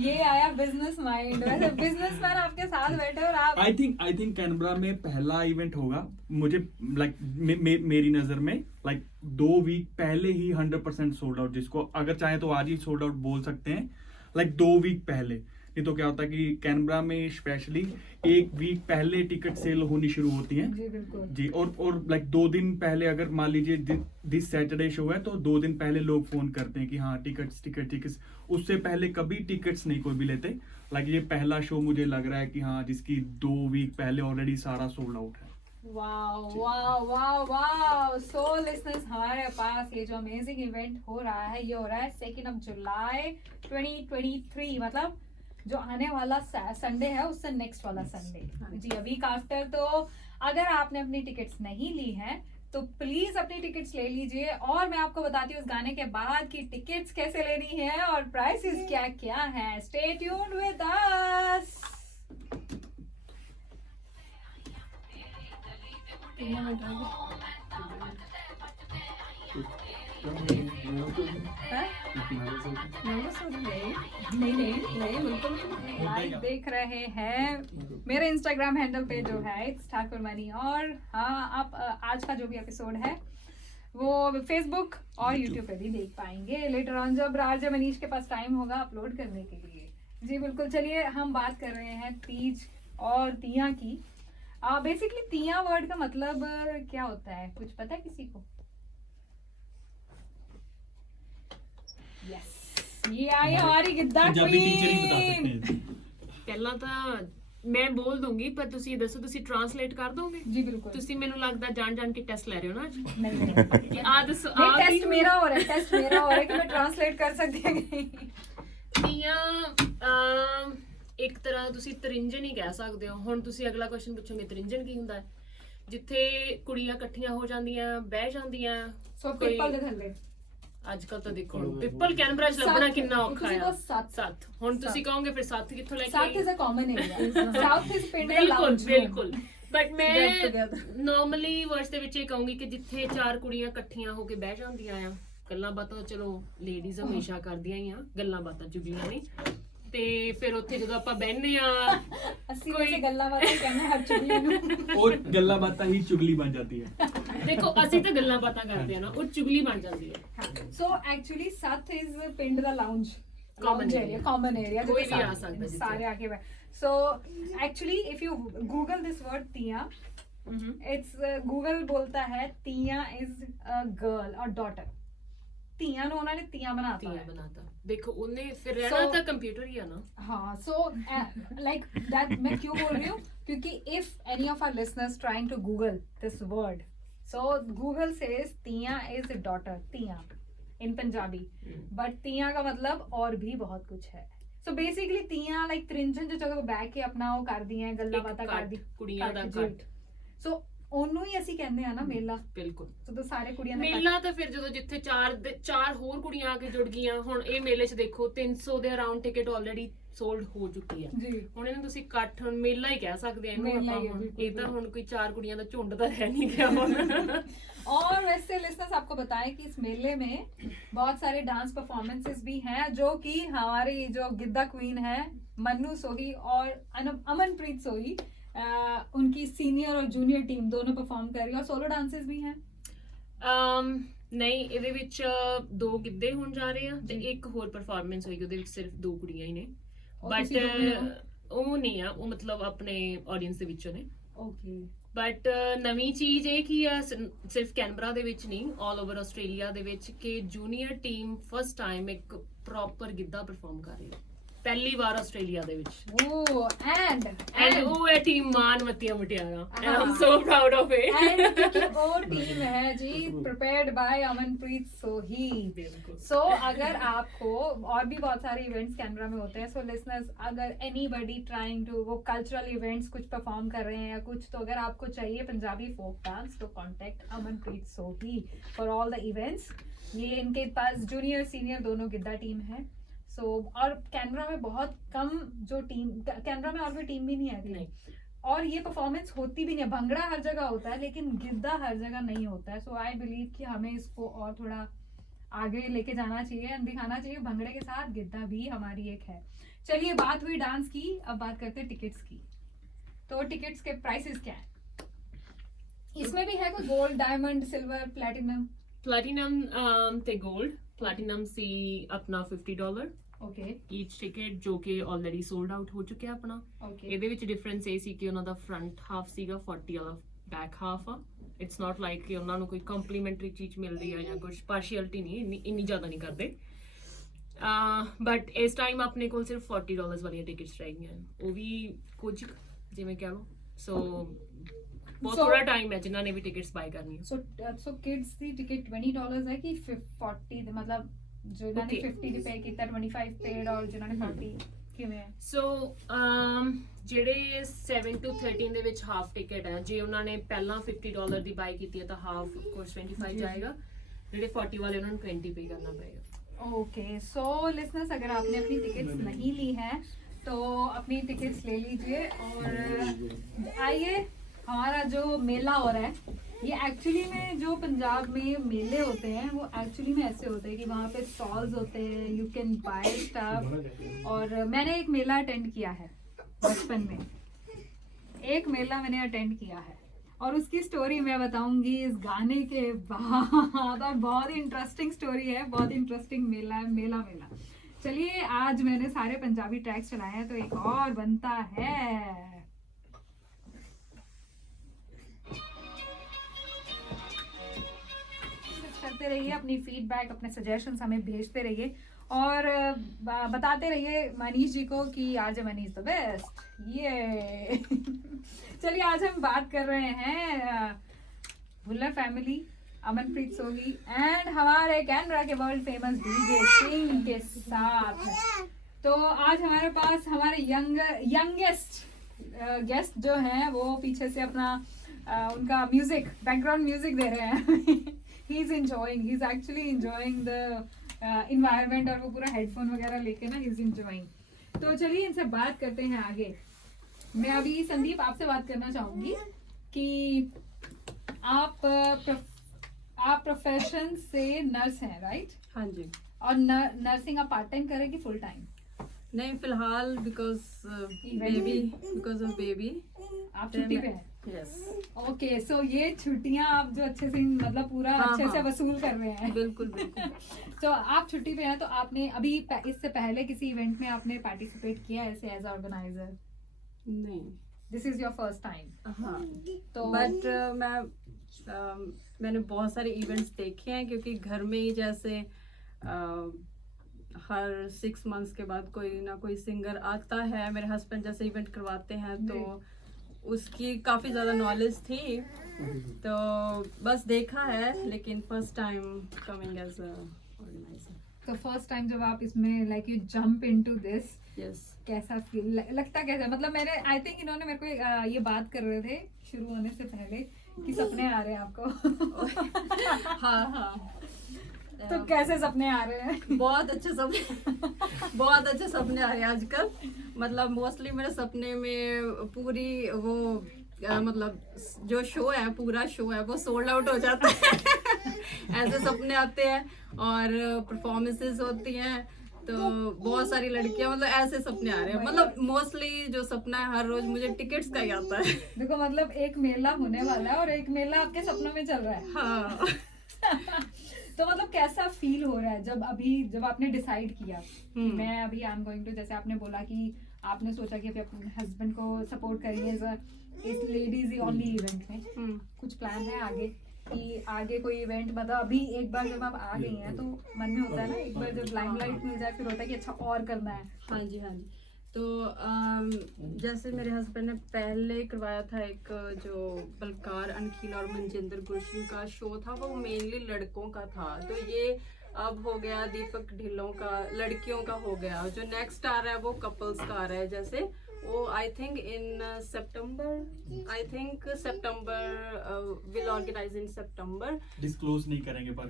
ये आया बिजनेस माइंड। वैसे बिजनेसमैन आपके साथ बैठे और आप आई थिंक कैनबरा में पहला इवेंट होगा मुझे लाइक मेरी नजर में लाइक 2 वीक पहले ही 100% सोल्ड आउट, जिसको अगर चाहे तो आज ही सोल्ड आउट बोल सकते हैं लाइक 2 वीक पहले। नहीं तो क्या होता है कि कैनबरा में स्पेशली 1 वीक पहले टिकट सेल होनी शुरू होती हैं जी बिल्कुल जी। और लाइक 2 दिन पहले अगर मान लीजिए दिस सैटरडे शो है तो 2 दिन पहले लोग फोन करते हैं कि हाँ टिकट्स। उससे पहले कभी टिकट्स नहीं कोई भी लेते। लाइक ये पहला शो मुझे लग रहा है कि हाँ जिसकी 2 वीक पहले ऑलरेडी सारा सोल्ड आउट है। Wow wow wow wow. So listeners, हमारे पास ये जो अमेजिंग इवेंट हो रहा है ये हो रहा है 2 जुलाई 2023, मतलब जो आने वाला संडे है उससे नेक्स्ट वाला संडे जी, वीक आफ्टर। तो अगर आपने अपनी टिकट्स नहीं ली हैं तो प्लीज अपनी टिकट्स ले लीजिए। और मैं आपको बताती हूँ उस गाने के बाद की टिकट्स कैसे लेनी है और प्राइसेस क्या क्या है। Stay tuned with us. नहीं बिल्कुल लाइव देख रहे हैं मेरे इंस्टाग्राम हैंडल पे जो है इट्स ठाकुर मनी। और हाँ, आप आज का जो भी एपिसोड है वो फेसबुक और यूट्यूब पे भी देख पाएंगे लेटर ऑन, जब राजा मनीष के पास टाइम होगा अपलोड करने के लिए। जी बिल्कुल। चलिए हम बात कर रहे हैं तीज और तिया की। बेसिकली तिया वर्ड का मतलब क्या होता है, कुछ पता है किसी को? यस, ये आई हमारी गिद्दा पंजाबी टीचर ही बता सकते क्वीन। हैं। ਪਹਿਲਾਂ ਤਾਂ ਮੈਂ ਬੋਲ ਦੂੰਗੀ ਪਰ ਤੁਸੀਂ ਇਹ ਦੱਸੋ ਤੁਸੀਂ ਟਰਾਂਸਲੇਟ ਕਰ ਦੋਗੇ? जी बिल्कुल। ਤੁਸੀਂ ਮੈਨੂੰ ਲੱਗਦਾ ਜਾਣ ਕੇ ਟੈਸਟ ਲੈ ਰਹੇ ਹੋ ਨਾ ਅੱਜ नहीं नहीं ਕਿ ਆ ਦੱਸੋ नहीं, ਆ टेस्ट मेरा हो रहा है, टेस्ट मेरा हो रहा है कि मैं ट्रांसलेट कर सकती हूँ कि नहीं। ਤੀਆਂ ਇੱਕ ਤਰ੍ਹਾਂ ਤੁਸੀਂ ਤਰਿੰਜਣ ਹੀ ਕਹਿ ਸਕਦੇ ਹੋ। ਹੁਣ ਤੁਸੀਂ ਅਗਲਾ ਕੁਐਸਚਨ ਪੁੱਛੋਗੇ ਤਰਿੰਜਣ ਕੀ ਹੁੰਦਾ ਹੈ? ਜਿੱਥੇ ਕੁੜੀਆਂ ਇਕੱਠੀਆਂ ਹੋ ਜਾਂਦੀਆਂ ਬਹਿ ਜਾਂਦੀਆਂ। सो कोई- पिपल दे थल्ले ਅੱਜ ਕੱਲ ਤਾਂ ਦੇਖੋ ਪਿੱਪਲ ਕੈਨਬਰਾ ਚ ਲੱਭਣਾ ਸੱਤ। ਕਿੰਨਾ ਔਖਾ ਤੁਸੀਂ ਆ। ਕਹੋ ਸੱਤ। ਸੱਤ ਹੁਣ ਤੁਸੀਂ ਕਹੋਗੇ ਫਿਰ ਸੱਤ ਕਿੱਥੋਂ ਲੈ ਕੇ south is a common area. South is पिंड ਬਿਲਕੁਲ ਬਿਲकुल ਬਟ Get ਮੈਂ together. ਨਾਰਮਲੀ ਵਰਡਸ ਦੇ ਵਿੱਚ ਇਹ ਕਹੂੰਗੀ ਕਿ ਜਿੱਥੇ 4 ਕੁੜੀਆਂ ਇਕੱਠੀਆਂ ਹੋ ਕੇ ਬਹਿ ਜਾਂਦੀਆਂ ਆ। ਗੱਲਾਂ ਬਾਤਾਂ ਤਾਂ ਚਲੋ ਲੇਡੀਜ਼ ਹਮੇਸ਼ਾ ਕਰਦੀਆਂ ਹੀ ਆ, ਗੱਲਾਂ ਬਾਤਾਂ ਚੁਗਲੀਆਂ ਨਹੀਂ। ਤੇ ਫਿਰ ਉੱਥੇ ਜਦੋਂ ਆਪਾਂ ਬਹਿੰਦੇ ਆ अस्सी कोई- वैसे गल्ला बात कहना हर चुगली नूं। और गल्ला बाता ही चुगली बन जाती है। ਦੇਖੋ ਅਸੀਂ ਤਾਂ ਗੱਲਾਂ ਬਾਤਾਂ ਕਰਦੇ ਆ ਨਾ, ਉਹ ਚੁਗਲੀ ਬਣ ਜਾਂਦੀ ਹੈ। सो एक्चुअली साउथ इज पिंड दा lounge, Common lounge area. Area, common area. कोई भी आ सकता है जिससे। सारे आके बैठ। So actually if you Google this word तिया, इट्स गूगल बोलता है तिया इज अ गर्ल और डॉटर। तिया ਨੂੰ ਉਹਨਾਂ ਨੇ ਤਿया ਬਣਾਤਾ ਤੀਆਂ ਹੈ। ਬਣਾਤਾ। ਦੇਖੋ ਉਹਨੇ ਫਿਰ ਰਹਿਣਾ So- ਤਾਂ ਕੰਪਿਊਟਰ ਹੀ ਆ ਨਾ। हाँ, so like that मैं क्यों बोल रही हूँ क्योंकि if any of our listeners trying to Google this word, so Google says तिया is a daughter, तिया in Punjabi, but तिया का मतलब और भी बहुत कुछ है। So basically तिया like त्रिंजन जो जगह बैठ के अपना वो कर दी हैं, गल्ला ਇੱਕ बातें ਕੱਟ, कर दी ਕੁੜੀਆਂ ਦਾ ਕੱਟ। ਕੱਟ। So ਉਹਨੂੰ ਹੀ ਅਸੀਂ ਕਹਿੰਦੇ ਆ ਨਾ ਮੇਲਾ। ਬਿਲਕੁਲ So ਸਾਰੇ ਕੁੜੀਆਂ ਦਾ ਮੇਲਾ ਤਾਂ ਫਿਰ ਜਦੋਂ ਜਿੱਥੇ ਚਾਰ ਹੋਰ ਕੁੜੀਆਂ ਆ ਕੇ ਜੁੜ ਗਈਆਂ। ਹੁਣ ਇਹ ਮੇਲੇ 'ਚ ਦੇਖੋ 300 ਦੇ ਅਰਾਊਂਡ ਟਿਕਟ ਆਲਰੇਡੀ ਸੋਲਡ ਹੋ ਚੁੱਕੀ ਆ। ਜੀ। ਹੁਣ ਇਹਨੂੰ ਤੁਸੀਂ ਇਕੱਠ ਹੁਣ ਮੇਲਾ ਹੀ ਕਹਿ ਸਕਦੇ ਆ ਇਹਨੂੰ ਮੇਲਾ ਆਪਾਂ ਹੀ ਹੈ, ਹੁਣ। ਬਿਲਕੁਲ, ਇਹ ਤਾਂ ਹੁਣ ਕੋਈ 4 ਕੁੜੀਆਂ ਦਾ ਝੁੰਡ ਤਾਂ ਰਹਿ ਨਹੀਂ ਗਿਆ ਹੁਣ। और वैसे लिसनर्स आपको बताएं कि इस मेले में बहुत सारे डांस परफॉर्मेंसेस भी हैं जो कि हमारी जो गिद्दा क्वीन है मन्नू सोही और अमनप्रीत सोही, उनकी सीनियर और जूनियर टीम दोनों परफॉर्म कर रही है। और सोलो डांसेस भी हैं। ਨਹੀਂ ਇਹਦੇ ਵਿੱਚ 2 ਗਿੱਧੇ ਹੋਣ ਜਾ ਰਹੇ ਆ ਤੇ ਇੱਕ ਹੋਰ ਪਰਫਾਰਮੈਂਸ ਹੋਏਗੀ ਉਹਦੇ ਵਿੱਚ ਸਿਰਫ 2 ਕੁੜੀਆਂ ਹੀ ਨੇ। ਉਹ ਬਟ ਤੁਸੀਂ ਦੋਵੇਂ ਹੋ? ਉਹ ਨਹੀਂ ਆ, ਉਹ ਮਤਲਬ ਆਪਣੇ ਆਡੀਅנס ਦੇ ਵਿੱਚੋਂ ਨੇ। ओके। ਬਟ ਨਵੀਂ ਚੀਜ਼ ਇਹ ਕੀ ਆ ਸਿਰਫ ਕੈਨਬਰਾ ਦੇ ਵਿੱਚ ਨਹੀਂ ਆਲ ਓਵਰ ਆਸਟ੍ਰੇਲੀਆ ਦੇ ਵਿੱਚ ਕਿ ਜੂਨੀਅਰ ਟੀਮ ਫਸਟ ਟਾਈਮ ਇੱਕ ਪ੍ਰੋਪਰ ਗਿੱਧਾ ਪਰਫਾਰਮ ਕਰ ਰਹੀ ਹੈ। ਪਹਿਲੀ ਵਾਰ ਆਸਟ੍ਰੇਲੀਆ ਦੇ ਵਿੱਚ Oh, and ਐਂਡ ਉਹ ਹੈ ਟੀਮ ਮਾਨਵਤੀਆਂ ਮੁਟਿਆਰਾਂ and Aam so proud of it and क्योंकि और टीम है जी prepared by अमनप्रीत सोही. So अगर आपको और भी बहुत सारे इवेंट्स कैनबरा में होते हैं, so listeners अगर anybody trying to वो कल्चरल इवेंट्स कुछ परफॉर्म कर रहे हैं या कुछ, तो अगर आपको चाहिए पंजाबी फोक डांस तो कांटेक्ट अमनप्रीत सोही फॉर ऑल द इवेंट्स. ये इनके पास जूनियर सीनियर दोनों गिद्दा टीम है. सो और कैनबरा में बहुत कम जो टीम, कैनबरा में और कोई टीम भी नहीं है नहीं. और ये परफॉर्मेंस होती भी नहीं है. भंगड़ा हर जगह होता है लेकिन गिद्दा हर जगह नहीं होता है. सो आई बिलीव कि हमें इसको और थोड़ा आगे लेके जाना चाहिए एंड दिखाना चाहिए भंगड़े के साथ गिद्दा भी हमारी एक है. चलिए बात हुई डांस की, अब बात करते हैं टिकट्स की. तो टिकट्स के प्राइसेस क्या है? इसमें भी है कोई gold, diamond, silver, platinum? Platinum ਤੇ 골ਡ. ਪਲੈਟੀਨਮ ਸੀ ਆਪਣਾ $50 ओके ਈਚ ਟਿਕਟ, ਜੋ ਕਿ ਆਲਰੇਡੀ ਸੋਲਡ ਆਊਟ ਹੋ ਚੁੱਕਿਆ ਆਪਣਾ. ओके ਇਹਦੇ ਵਿੱਚ ਡਿਫਰੈਂਸ ਇਹ ਸੀ ਕਿ ਉਹਨਾਂ ਦਾ ਫਰੰਟ ਹਾਫ ਸੀਗਾ 40 ਵਾਲਾ, ਬੈਕ ਹਾਫ ਆ. ਇਟਸ ਨਾਟ ਲਾਈਕ ਕਿ ਉਹਨਾਂ ਨੂੰ ਕੋਈ ਕੰਪਲੀਮੈਂਟਰੀ ਚੀਜ਼ ਮਿਲ ਰਹੀ ਹੈ ਜਾਂ ਕੁਝ ਪਾਰਸ਼ੀਅਲਟੀ ਨਹੀਂ, ਇੰਨੀ ਜ਼ਿਆਦਾ ਨਹੀਂ ਕਰਦੇ. ਬਟ ਇਸ ਟਾਈਮ ਆਪਣੇ ਕੋਲ ਸਿਰਫ $40 ਵਾਲੀਆਂ ਟਿਕਟਸ ਰਹਿ ਗਈਆਂ, ਉਹ ਵੀ ਕੁਝ ਜਿਵੇਂ ਕਹਿ ਲਓ. ਸੋ ਬਹੁਤ ਥੋੜਾ ਟਾਈਮ ਹੈ ਜਿਨ੍ਹਾਂ ਨੇ ਵੀ ਟਿਕਟਸ ਬਾਈ ਕਰਨੀ ਹੈ. सो किड्स ਦੀ ਟਿਕਟ $20 ਹੈ ਕਿ 40 ਦੇ, ਮਤਲਬ ਜਿਨ੍ਹਾਂ ਨੇ Okay. 50 ਦੇ ਪੇ ਕੀਤਾ 25 ਪੇਡ ਔਰ ਜਿਨ੍ਹਾਂ ਨੇ 40 ਕਿਵੇਂ ਹੈ? ਸੋ ਜਿਹੜੇ 7 to 13 ਦੇ ਵਿੱਚ ਹਾਫ ਟਿਕਟ ਹੈ, ਜੇ ਉਹਨਾਂ ਨੇ ਪਹਿਲਾਂ $50 ਦੀ ਬਾਈ ਕੀਤੀ ਹੈ ਤਾਂ ਹਾਫ ਕੋਰਸ 25 ਜਾਏਗਾ. ਜਿਹੜੇ 40 ਵਾਲੇ ਉਹਨਾਂ ਨੂੰ 20 ਪੇ ਕਰਨਾ ਪਏਗਾ. ओके सो लिसनर्स अगर आपने अपनी टिकट्स नहीं ली हैं तो अपनी टिकट्स ले लीजिए और आइए. हमारा जो मेला हो रहा है ये एक्चुअली में जो पंजाब में मेले होते हैं वो एक्चुअली में ऐसे होते हैं कि वहाँ पे स्टॉल्स होते हैं, यू कैन बाय स्टफ. और मैंने एक मेला अटेंड किया है बचपन में, एक मेला मैंने अटेंड किया है और उसकी स्टोरी मैं बताऊंगी इस गाने के बाद. और बहुत ही इंटरेस्टिंग स्टोरी है, बहुत इंटरेस्टिंग मेला है, मेला. चलिए आज मैंने सारे पंजाबी ट्रैक्स चलाए हैं तो एक और बनता है. करते रहिए, अपनी फीडबैक, अपने सजेशंस हमें भेजते रहिए और बताते रहिए मनीष जी को कि आज मनीष द बेस्ट. ये चलिए आज हम बात कर रहे हैं भुल्लर फैमिली, अमनप्रीत सोही एंड हमारे कैनबरा के वर्ल्ड फेमस डीजे किंग के साथ. तो आज हमारे पास हमारे यंगेस्ट गेस्ट जो हैं वो पीछे से अपना उनका म्यूजिक, बैकग्राउंड म्यूजिक दे रहे हैं. he's actually enjoying the environment और वो पूरा हेडफोन वगैरह लेके ना he's enjoying. तो चलिए इनसे बात करते हैं आगे. मैं अभी संदीप आपसे बात करना चाहूंगी कि आप प्रोफेशन से नर्स हैं, राइट? हाँ जी. और नर्सिंग आप पार्ट टाइम करें कि फुल टाइम? नहीं फिलहाल बिकॉज ऑफ बेबी आप छुट्टी पे हैं? यस. ओके सो ये छुट्टियां आप जो अच्छे से मतलब पूरा हाँ, अच्छे से हाँ. वसूल कर रहे हैं. बिल्कुल बिल्कुल. तो आप छुट्टी पे हैं तो आपने अभी इससे पहले किसी इवेंट में आपने पार्टिसिपेट किया ऐसे एज ऑर्गेनाइजर? नहीं. This is your first time? हाँ. तो बट मैंने बहुत सारे इवेंट्स देखे हैं क्योंकि घर में ही जैसे हर 6 मंथ्स के बाद कोई ना कोई सिंगर आता है. मेरे हस्बैंड जैसे इवेंट करवाते हैं तो उसकी काफ़ी ज़्यादा नॉलेज थी तो बस देखा है, लेकिन first time coming as a organizer. तो फर्स्ट टाइम जब आप इसमें like you jump into this, yes. कैसा फील लगता कैसा? मतलब मैंने आई थिंक इन्होंने मेरे को ये बात कर रहे थे शुरू होने से पहले कि सपने आ रहे हैं आपको. हाँ हाँ. तो कैसे सपने आ रहे हैं? बहुत अच्छे सपने आ रहे हैं आजकल. मतलब मोस्टली मेरे सपने में पूरी वो मतलब जो शो है, पूरा शो है वो सोल्ड आउट हो जाता है. ऐसे सपने आते हैं और परफॉर्मेंसेस होती हैं तो बहुत सारी लड़कियां, मतलब ऐसे सपने आ रहे हैं. मतलब मोस्टली जो सपना है हर रोज मुझे टिकट्स का ही आता है. देखो मतलब एक मेला होने वाला है और एक मेला आपके सपनों में चल रहा है. हाँ. तो मतलब कैसा फील हो रहा है जब आपने डिसाइड किया कि मैं अभी आई एम गोइंग टू, जैसे आपने बोला कि आपने सोचा कि अभी अपने हस्बैंड को सपोर्ट करिए इस लेडीज ओनली इवेंट में, कुछ प्लान है आगे कि आगे कोई इवेंट, मतलब अभी एक बार जब आप आ गई हैं तो मन में होता है ना, एक बार जब लाइमलाइट मिल जाए फिर होता है कि अच्छा और करना है। हाँ जी हाँ जी। तो जैसे मेरे हस्बैंड ने पहले करवाया था एक जो बलकार अनखील और मनजिंदर गुलशन का शो था, वो मेनली लड़कों का था। तो ये अब हो गया दीपक ढिल्लों का, लड़कियों का हो गया। जो नेक्स्ट आ रहा है वो कपल्स का आ रहा है। जैसे वो I think in September will organize in September. Disclose नहीं करेंगे पर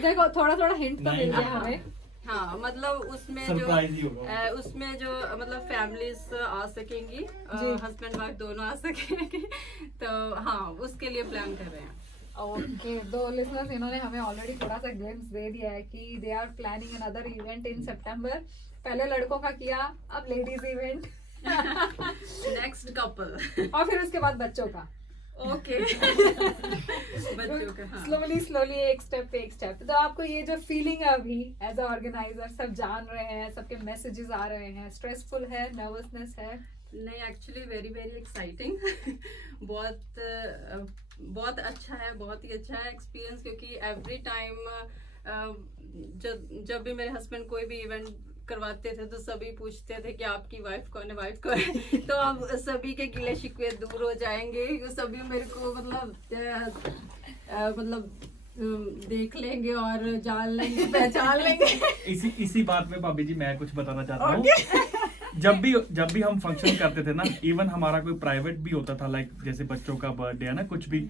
देखो थोड़ा थोड़ा हिंट तो मिल गया हमें। हाँ मतलब उसमें सरप्राइज ही होगा। उसमें जो मतलब फैमिलीज आ सकेंगी, हस्बैंड वाइफ दोनों आ सकेंगे। तो हाँ उसके लिए प्लान कर रहे हैं। ओके, तो लिसनर्स इन्होंने हमें ऑलरेडी थोड़ा सा ग्लिम्स दे दिया है कि they are planning another event in सितंबर। पहले लड़कों का किया, अब लेडीज इवेंट, नेक्स्ट कपल और फिर उसके बाद बच्चों का। ओके बच्चों का। हाँ। स्लोली एक स्टेप पे एक स्टेप। तो आपको ये जो फीलिंग है अभी एज अ ऑर्गेनाइजर, सब जान रहे हैं, सबके मैसेजेस आ रहे हैं, स्ट्रेसफुल है, नर्वसनेस है? नहीं, एक्चुअली वेरी वेरी एक्साइटिंग। बहुत अच्छा है, बहुत ही अच्छा है एक्सपीरियंस। क्योंकि एवरी टाइम जब भी मेरे हस्बैंड कोई भी इवेंट करवाते थे तो सभी पूछते थे कि आपकी वाइफ कौन है, वाइफ कौन है। तो अब सभी के गिले शिकवे दूर हो जाएंगे। सभी मेरे को मतलब देख लेंगे और जान लेंगे, पहचान लेंगे। इसी बात में भाभी जी मैं कुछ बताना चाहता हूँ। जब भी हम फंक्शन करते थे ना, इवन हमारा कोई प्राइवेट भी होता था, लाइक जैसे बच्चों का बर्थडे है ना, कुछ भी,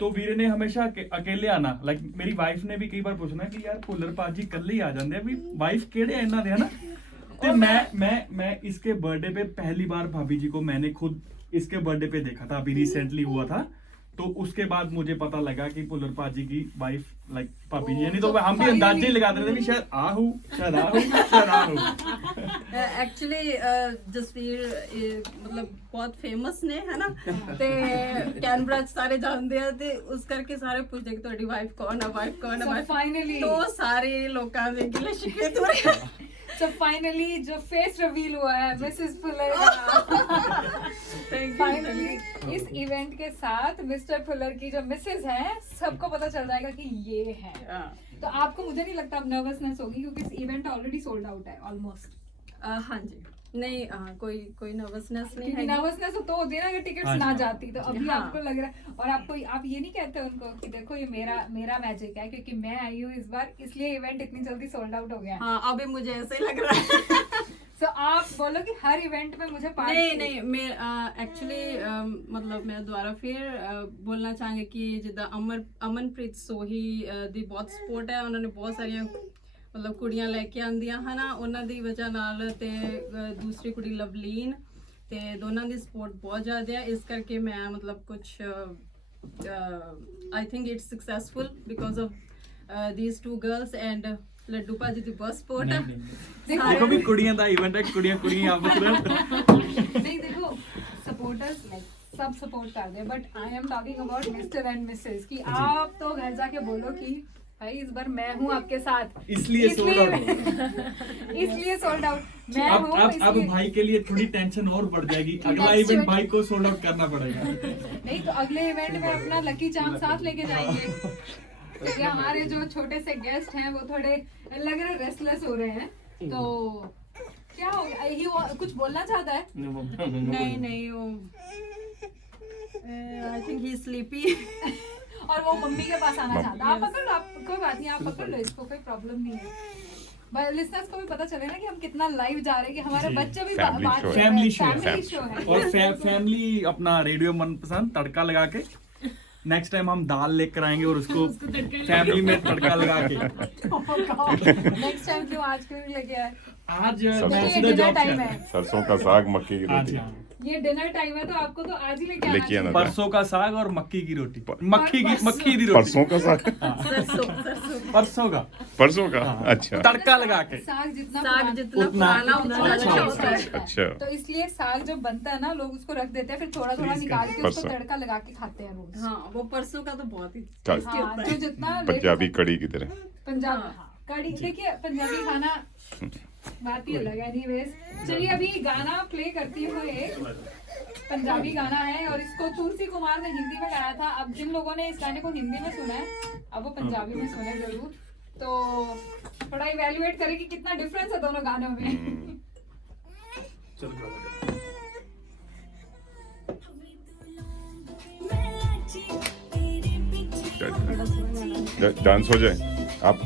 तो वीरे ने हमेशा अकेले आना। लाइक मेरी वाइफ ने भी कई बार पूछना कि यार भुल्लर पाजी कल ही आ जाते अभी वाइफ केड़े इन्हां दे, है ना। तो मैं इसके बर्थडे पे पहली बार भाभी जी को मैंने खुद इसके बर्थडे पे देखा था, अभी रिसेंटली हुआ था। तो उसके बाद मुझे पता लगा कि भुल्लर पाजी की वाइफ लाइक भाभी जी, यानी तो हम भी अंदाजे ही लगाते थे शायद आहू। एक्चुअली जसवीर मतलब बहुत फेमस ने, है ना। ते कैनबरा सारे जानते हैं, ते उस करके सारे पूछते कि ਤੁਹਾਡੀ वाइफ कौन है, वाइफ कौन है। फाइनली तो सारे लोगों ने गिले शिकवे दूर। तो फाइनली जो फेस रिवील हुआ है मिसेस फुलर, फाइनली इस इवेंट के साथ मिस्टर फुलर की जो मिसेस है सबको पता चल जाएगा कि ये है। तो आपको, मुझे नहीं लगता अब नर्वसनेस होगी क्योंकि इस इवेंट ऑलरेडी सोल्ड आउट है ऑलमोस्ट। हाँ जी, नहीं कोई नर्वसनेस नहीं है। नर्वसनेस तो होती है ना अगर टिकट्स ना जाती, तो अभी हाँ। आपको लग रहा है। और आप ये नहीं कहते उनको कि देखो ये मेरा मैजिक है क्योंकि मैं आई हूँ इस बार, इसलिए इवेंट इतनी जल्दी सोल्ड आउट हो गया है। हाँ, अभी मुझे ऐसे ही लग रहा है। तो आप बोलो कि हर इवेंट में मुझे नहीं मैं एक्चुअली मतलब मैं दोबारा फिर बोलना चाहूँगी कि जिदा अमनप्रीत सोही दी बहुत सपोर्ट है। उन्होंने बहुत सारिया मतलब कुड़ियां लेके आंदियां है ना, उन्हों की वजह नाल ते दूसरी कुड़ी लवलीन ते दोनों की सपोर्ट बहुत ज़्यादा है। इस करके मैं मतलब कुछ I think it's successful because of these two girls and लड्डू भाजी की बहुत सपोर्ट है। देखो भी कुड़ियां दा इवेंट है, कुड़ियां आपस में नहीं, देखो सपोर्टर्स लाइक सब सपोर्ट कर दे, but I am talking about mister and missus कि आप तो घर जाके बोलो कि भाई इस बार मैं हूँ आपके साथ, इसलिए सोल्ड आउट। इसलिए सोल्ड आउट मैं हूँ। अब भाई के लिए थोड़ी टेंशन और बढ़ जाएगी, अगला इवेंट भाई को सोल्ड आउट करना पड़ेगा। नहीं तो अगले इवेंट में अपना लकी चार्म साथ लेके जाएंगे क्योंकि हमारे जो छोटे से गेस्ट हैं वो थोड़े लग रहे रेस्टलेस हो रहे हैं। तो क्या हो गया, ये कुछ बोलना चाहता है? नहीं वो आई थिंक ही स्लीपी और वो मम्मी के पास आना चाहता है। आप पकड़ लो, आप कोई बात नहीं, आप पकड़ लो इसको, कोई प्रॉब्लम नहीं है। लिसनर्स को भी पता चले ना कि हम कितना लाइव जा रहे हैं, कि हमारे बच्चे भी फैमिली शो है। और फैमिली अपना रेडियो मनपसंद तड़का लगा के नेक्स्ट टाइम हम दाल लेकर आएंगे और उसको फैमिली में तड़का लगा के। नेक्स्ट टाइम क्यों, आज क्यों लेके आए? आज मैं सीधा जॉब टाइम है, सरसों का साग मक्की की रोटी। ये डिनर टाइम है तो आपको तो आज ही लेके आना। परसों का साग और मक्की की रोटी, मक्की की रोटी। परसों का साग, परसों का अच्छा, तड़का लगा के। साग जितना पुराना होता है, अच्छा, तो इसलिए साग जो बनता है ना लोग उसको रख देते हैं, फिर थोड़ा थोड़ा निकाल के उसको तड़का लगा के खाते हैं रोज। हाँ, वो परसों का तो बहुत ही जो जितना पंजाबी कड़ी की तरह। पंजाब कड़ी, देखिए पंजाबी खाना बात ही अलग है। एनीवेज चलिए अभी गाना प्ले करती हूँ एक पंजाबी गाना है और इसको तुलसी कुमार ने हिंदी में गाया था। अब जिन लोगों ने इस गाने को हिंदी में सुना है अब वो पंजाबी में सुने जरूर, तो थोड़ा इवेल्युएट करें कि कितना डिफरेंस है दोनों गानों में। डांस हो जाए आप,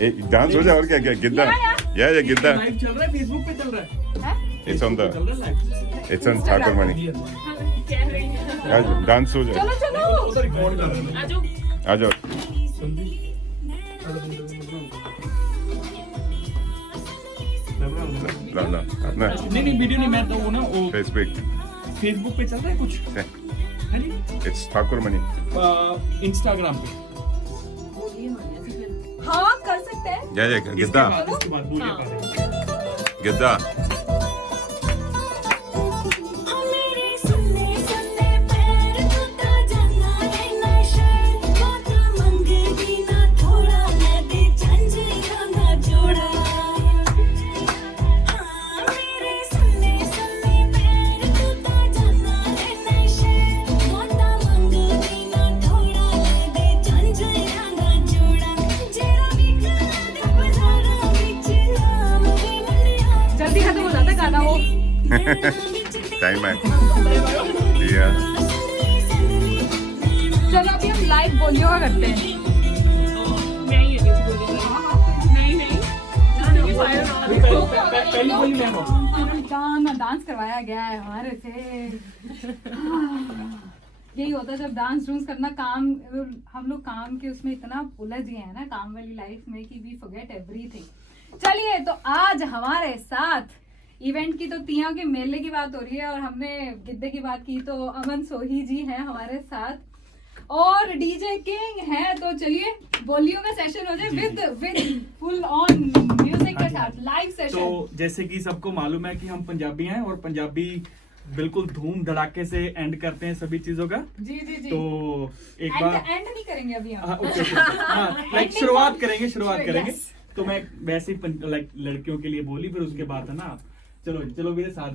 एक डांस हो जाए और क्या क्या गिद्दा या गिद्दा। लाइव चल रहा है, फेसबुक पे चल रहा है। इट्स ऑन द चल रहा है लाइव। इट्स ऑन ठाकुर मणि। कह रही है डांस हो जाए। चलो चलो वो तो रिकॉर्ड कर रहे हैं। आजो आ जाओ। ला ला अपना नहीं वीडियो नहीं, मैं तो वो ना वो फेसबुक पे चल रहा है कुछ है नहीं, इट्स ठाकुर मणि। इंस्टाग्राम पे। हाँ कर सकते हैं। या गिद्दा इसके बाद बोलिए पहले। गिद्दा। जल्दी खत्म हो जाता है गाना वो। टाइम है या चलो अभी हम लाइव बोलियो का करते हैं। मैं ही है नहीं नहीं पहली बोली मैं हूँ। डांस करवाया गया है हमारे से। यही होता है जब डांस डूंस करना, काम हम लोग काम के उसमें इतना उलझ गए हैं ना काम वाली लाइफ में कि वी फॉरगेट एवरीथिंग। चलिए तो आज हमारे साथ इवेंट की तो तिया के मेले की बात हो रही है और हमने गिद्दे की बात की, तो अमन सोही जी हैं हमारे साथ और डीजे किंग है। तो चलिए बोलियो का सेशन हो जाए विद फुल ऑन म्यूजिक के साथ लाइव सेशन। तो जैसे कि सबको मालूम है कि हम पंजाबी हैं और पंजाबी बिल्कुल धूम धड़ाके से एंड करते हैं सभी चीजों का। जी जी जी। तो एक बार एंड नहीं करेंगे अभी हम। लाइक शुरुआत करेंगे। तो मैं वैसे ही लाइक लड़कियों के लिए बोली, फिर उसके बाद है ना चलो मेरे साथ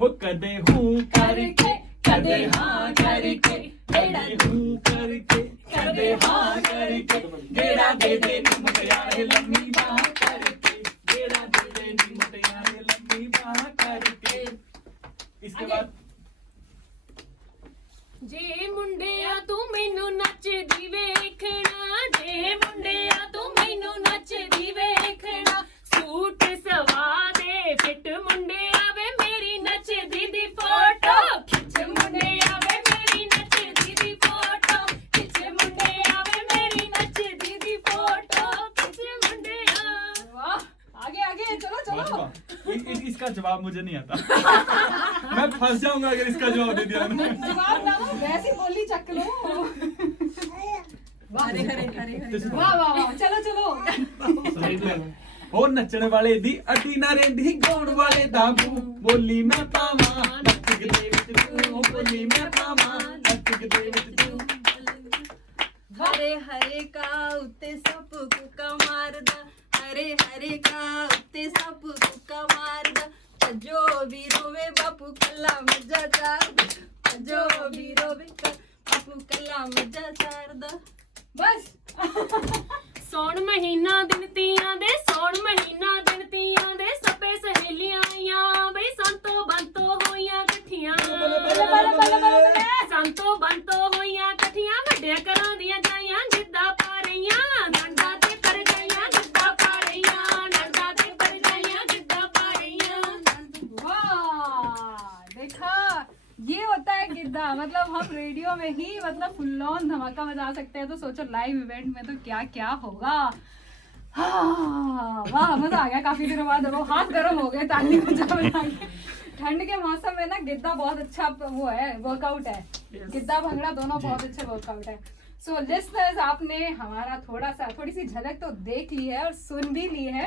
हो कदे हूँ करके कदे हाँ करके कदे हूँ करके कदे हाँ करके गेड़ा दे दे मुटियारे लम्मी बाह करके गेड़ा दे दे मुटियारे लम्मी बाह करके। इसके बाद जे मुंडिया तू मैनू नचदी वेखना, जे मुंडिया तू मैनू नचदी वेखना, सूट सवा दे फिट मुंडिया वे मेरी नचदी दी फोटो खिच मुंडिया वे मेरी नचदी दी फोटो खिच मुंडिया वे मेरी नचदी दी फोटो खिच मुंडिया। वाह आगे आगे चलो चलो। इसका जवाब मुझे नहीं आता। मैं फंस जाऊंगा अगर इसका जवाब दे दिया मैंने। जवाब ना दो, वैसी बोली चक लो। हरे हरे हरे हरे। वाह वाह वाह चलो चलो। हो नचण वाले दी अटी ना रेंदी गाउण वाले दा गूं बोली मैं पावां नच के दे विच तू बोली मैं पावां नच के दे विच तू। हरे हरे का उत्ते सप कुका मारदा, हरे हरे का उत्ते सप कुका मारदा, जो भी रोवे बापू कल्ला मजा चार, जो भी रोवे बापू कल्ला मजा चारदा। बस सौण महीना दिन तियां दे, सौण महीना दिन तियां दे, सबे सहेलियां आईयां बई संतो बंतो होईयां कठियां, संतो बंतो होईयां कठियां, वड्डे घरां दियां जाईयां गिद्दा पा रहीयां, नंदा ते पर जाईयां गिद्दा पा रहीयां, नंदा ते पर जाईयां गिद्दा पा रहीयां। वाह देखा ये होता है गिद्दा। मतलब हम रेडियो में ही मतलब फुल ऑन धमाका मचा सकते हैं, तो सोचो लाइव इवेंट में तो क्या क्या होगा। हाँ, वाह मजा आ गया। काफी दिनों बाद वो हाथ गर्म हो गए ताली बजा बजा के। ठंड के मौसम में ना गिद्दा बहुत अच्छा वो है, वर्कआउट है। गिद्दा भंगड़ा दोनों बहुत अच्छे वर्कआउट है। सो लिसनर्स आपने हमारा थोड़ी सी झलक तो देख ली है और सुन भी ली है,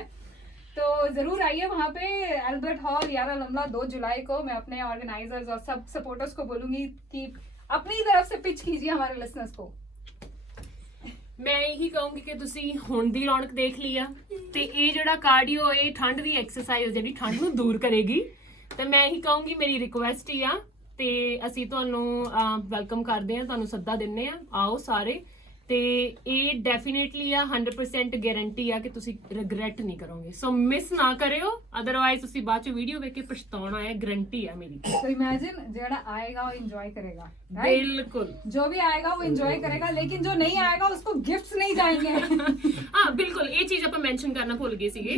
तो जरूर आइए वहाँ पे एल्बर्ट हॉल यारा लमला 2 जुलाई को। मैं अपने ऑर्गेनाइजर्स और सब सपोर्टर्स को बोलूंगी कि अपनी तरफ से पिच कीजिए हमारे लिसनर्स को। मैं यही कहूंगी कि ਤੁਸੀਂ ਹੁਣ ਦੀ ਰੌਣਕ ਦੇਖ ਲਈ ਆ ਤੇ ਇਹ ਜਿਹੜਾ ਕਾਰਡੀਓ ਇਹ ਠੰਡ ਦੀ ਐਕਸਰਸਾਈਜ਼ ਜਿਹੜੀ ਠੰਡ ਨੂੰ ਦੂਰ ਕਰੇਗੀ, ਤੇ ਮੈਂ ਇਹੀ ਕਹੂੰਗੀ ਮੇਰੀ ਰਿਕੁਐਸਟ ਹੀ ਆ ਤੇ ਅਸੀਂ ਤੁਹਾਨੂੰ ਵੈਲਕਮ ਕਰਦੇ ਹਾਂ, ਤੁਹਾਨੂੰ ਸੱਦਾ ਦਿੰਨੇ ਆ, ਆਓ ਸਾਰੇ। ਤੇ ਇਹ ਡੈਫੀਨੇਟਲੀ ਆ 100% ਗਾਰੰਟੀ ਆ ਕਿ ਤੁਸੀਂ ਰਿਗਰੈਟ ਨਹੀਂ ਕਰੋਗੇ, ਸੋ ਮਿਸ ਨਾ ਕਰਿਓ, ਅਦਰਵਾਈਜ਼ ਤੁਸੀਂ ਬਾਅਦ ਚ ਵੀਡੀਓ ਵੇਖ ਕੇ ਪਛਤਾਉਣਾ ਹੈ, ਗਾਰੰਟੀ ਹੈ ਮੇਰੀ। तो इमेजिन जेड़ा आएगा वो एंजॉय करेगा, right? ਬਿਲਕੁਲ जो भी आएगा वो एंजॉय करेगा, लेकिन जो नहीं आएगा उसको गिफ्ट्स नहीं जाएंगे। ਹਾਂ ਬਿਲਕੁਲ, ਇਹ ਚੀਜ਼ ਆਪਾਂ ਮੈਂਸ਼ਨ ਕਰਨਾ ਭੁੱਲ ਗਏ ਸੀਗੇ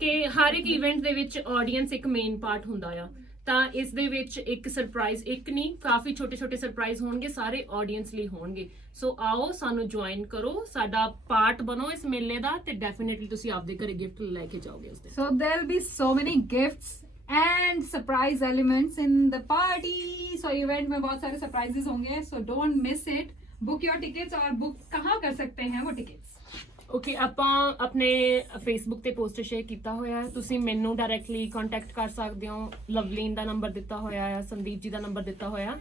ਕਿ ਹਰ ਇੱਕ ਇਵੈਂਟ ਦੇ ਵਿੱਚ ਆਡੀਅנס ਇੱਕ ਮੇਨ ਪਾਰਟ ਹੁੰਦਾ ਆ, ਤਾਂ ਇਸ ਦੇ ਵਿੱਚ ਇੱਕ ਸਰਪ੍ਰਾਈਜ਼, ਇੱਕ ਨਹੀਂ ਕਾਫੀ ਛੋਟੇ ਛੋਟੇ ਸਰਪ੍ਰਾਈਜ਼ ਹੋਣਗੇ, ਸਾਰੇ ਆਡੀਅנס ਲਈ ਹੋਣਗੇ। ਸੋ ਆਓ ਸਾਨੂੰ ਜੁਆਇਨ ਕਰੋ, ਸਾਡਾ ਪਾਰਟ ਬਣੋ ਇਸ ਮੇਲੇ ਦਾ, ਤੇ ਡੈਫੀਨੇਟਲੀ ਤੁਸੀਂ ਆਪਦੇ ਘਰੇ ਗਿਫਟ ਲੈ ਕੇ ਜਾਓਗੇ ਉਸ ਦਿਨ। So there'll be so many gifts and surprise elements in the party. So event में बहुत सारे surprises होंगे, so don't miss it. Book your tickets, और book कहाँ कर सकते हैं वो tickets? ਓਕੇ, ਆਪਾਂ ਆਪਣੇ ਫੇਸਬੁੱਕ ਤੇ ਪੋਸਟ ਸ਼ੇਅਰ ਕੀਤਾ ਹੋਇਆ ਹੈ, ਤੁਸੀਂ ਮੈਨੂੰ ਡਾਇਰੈਕਟਲੀ ਕੰਟੈਕਟ ਕਰ ਸਕਦੇ ਹੋ। ਲਵਲੀਨ ਦਾ ਨੰਬਰ ਦਿੱਤਾ ਹੋਇਆ ਹੈ, ਸੰਦੀਪ ਜੀ ਦਾ ਨੰਬਰ ਦਿੱਤਾ ਹੋਇਆ,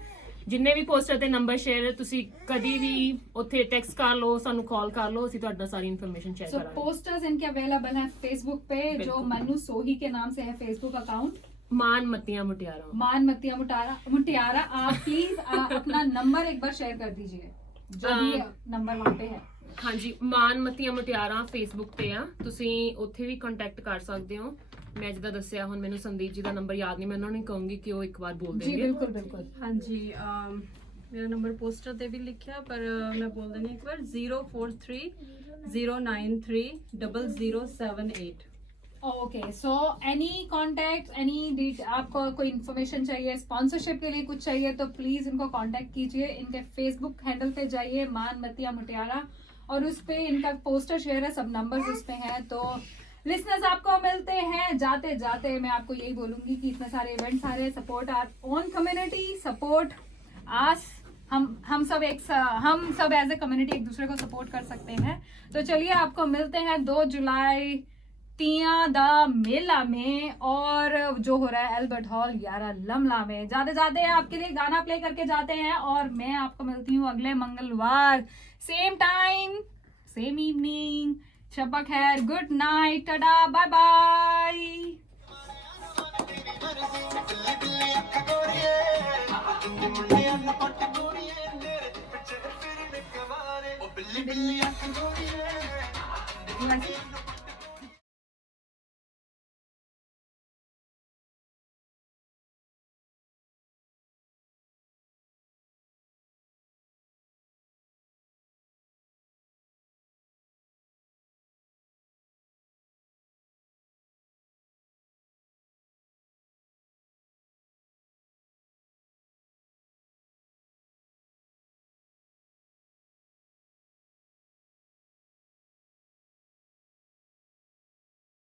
ਜਿੰਨੇ ਵੀ ਪੋਸਟਰ ਤੇ ਨੰਬਰ ਸ਼ੇਅਰ, ਤੁਸੀਂ ਕਦੀ ਵੀ ਉੱਥੇ ਟੈਕਸਟ ਕਰ ਲਓ, ਸਾਨੂੰ ਕਾਲ ਕਰ ਲਓ, ਅਸੀਂ ਤੁਹਾਡੇ ਨਾਲ ਸਾਰੀ ਇਨਫੋਰਮੇਸ਼ਨ ਸ਼ੇਅਰ So ਕਰਾਂਗੇ। posters इनके अवेलेबल हैं Facebook पे, जो बिल्कुल। मन्नू सोही के नाम से है Facebook अकाउंट, ਮਾਨ ਮੱਤੀਆਂ ਮੁਟਿਆਰਾਂ। मान मतिया मुटियारा। आप प्लीज अपना नंबर एक बार शेयर कर दीजिए, जो भी नंबर वहाँ पे है। ਹਾਂਜੀ, ਮਾਨ ਮੱਤੀਆਂ ਮੁਟਿਆਰਾਂ ਫੇਸਬੁੱਕ ਤੇ ਆ, ਤੁਸੀਂ ਉੱਥੇ ਵੀ ਕੰਟੈਕਟ ਕਰ ਸਕਦੇ ਹੋ। ਮੈਂ ਜਿੱਦਾਂ ਦੱਸਿਆ, ਹੁਣ ਮੈਨੂੰ ਸੰਦੀਪ ਜੀ ਦਾ ਨੰਬਰ ਯਾਦ ਨਹੀਂ, ਮੈਂ ਉਹਨਾਂ ਨੂੰ ਕਹੂੰਗੀ ਕਿ ਉਹ ਇੱਕ ਵਾਰ ਬੋਲ जी ਦੇਣਗੇ। बिल्कुल बिल्कुल। हाँ जी, मेरा नंबर पोस्टर ते भी लिखा, पर मैं बोल देनी एक बार 0430930078। Okay, so any contact, any आपको कोई इन्फॉर्मेशन चाहिए, स्पॉन्सरशिप के लिए कुछ चाहिए, तो प्लीज इनको कांटेक्ट कीजिए। इनके फेसबुक हैंडल पे जाइए, मान मतिया मुटियारा, और उस पे इनका पोस्टर शेयर है, सब नंबर्स उस पे हैं। तो लिसनर्स, आपको मिलते हैं जाते जाते, मैं आपको यही बोलूंगी कि इतने सारे इवेंट्स आ रहे हैं, support our own community, support us, हम सब एज ए कम्युनिटी एक दूसरे को सपोर्ट कर सकते हैं। तो चलिए, आपको मिलते हैं 2 जुलाई तिया दा मेला में, और जो हो रहा है एल्बर्ट हॉल 11 लमला में। जाते जाते आपके लिए गाना प्ले करके जाते हैं, और मैं आपको मिलती हूँ अगले मंगलवार, सेम टाइम सेम इवनिंग। शब्बा खैर, good night, tata, bye bye.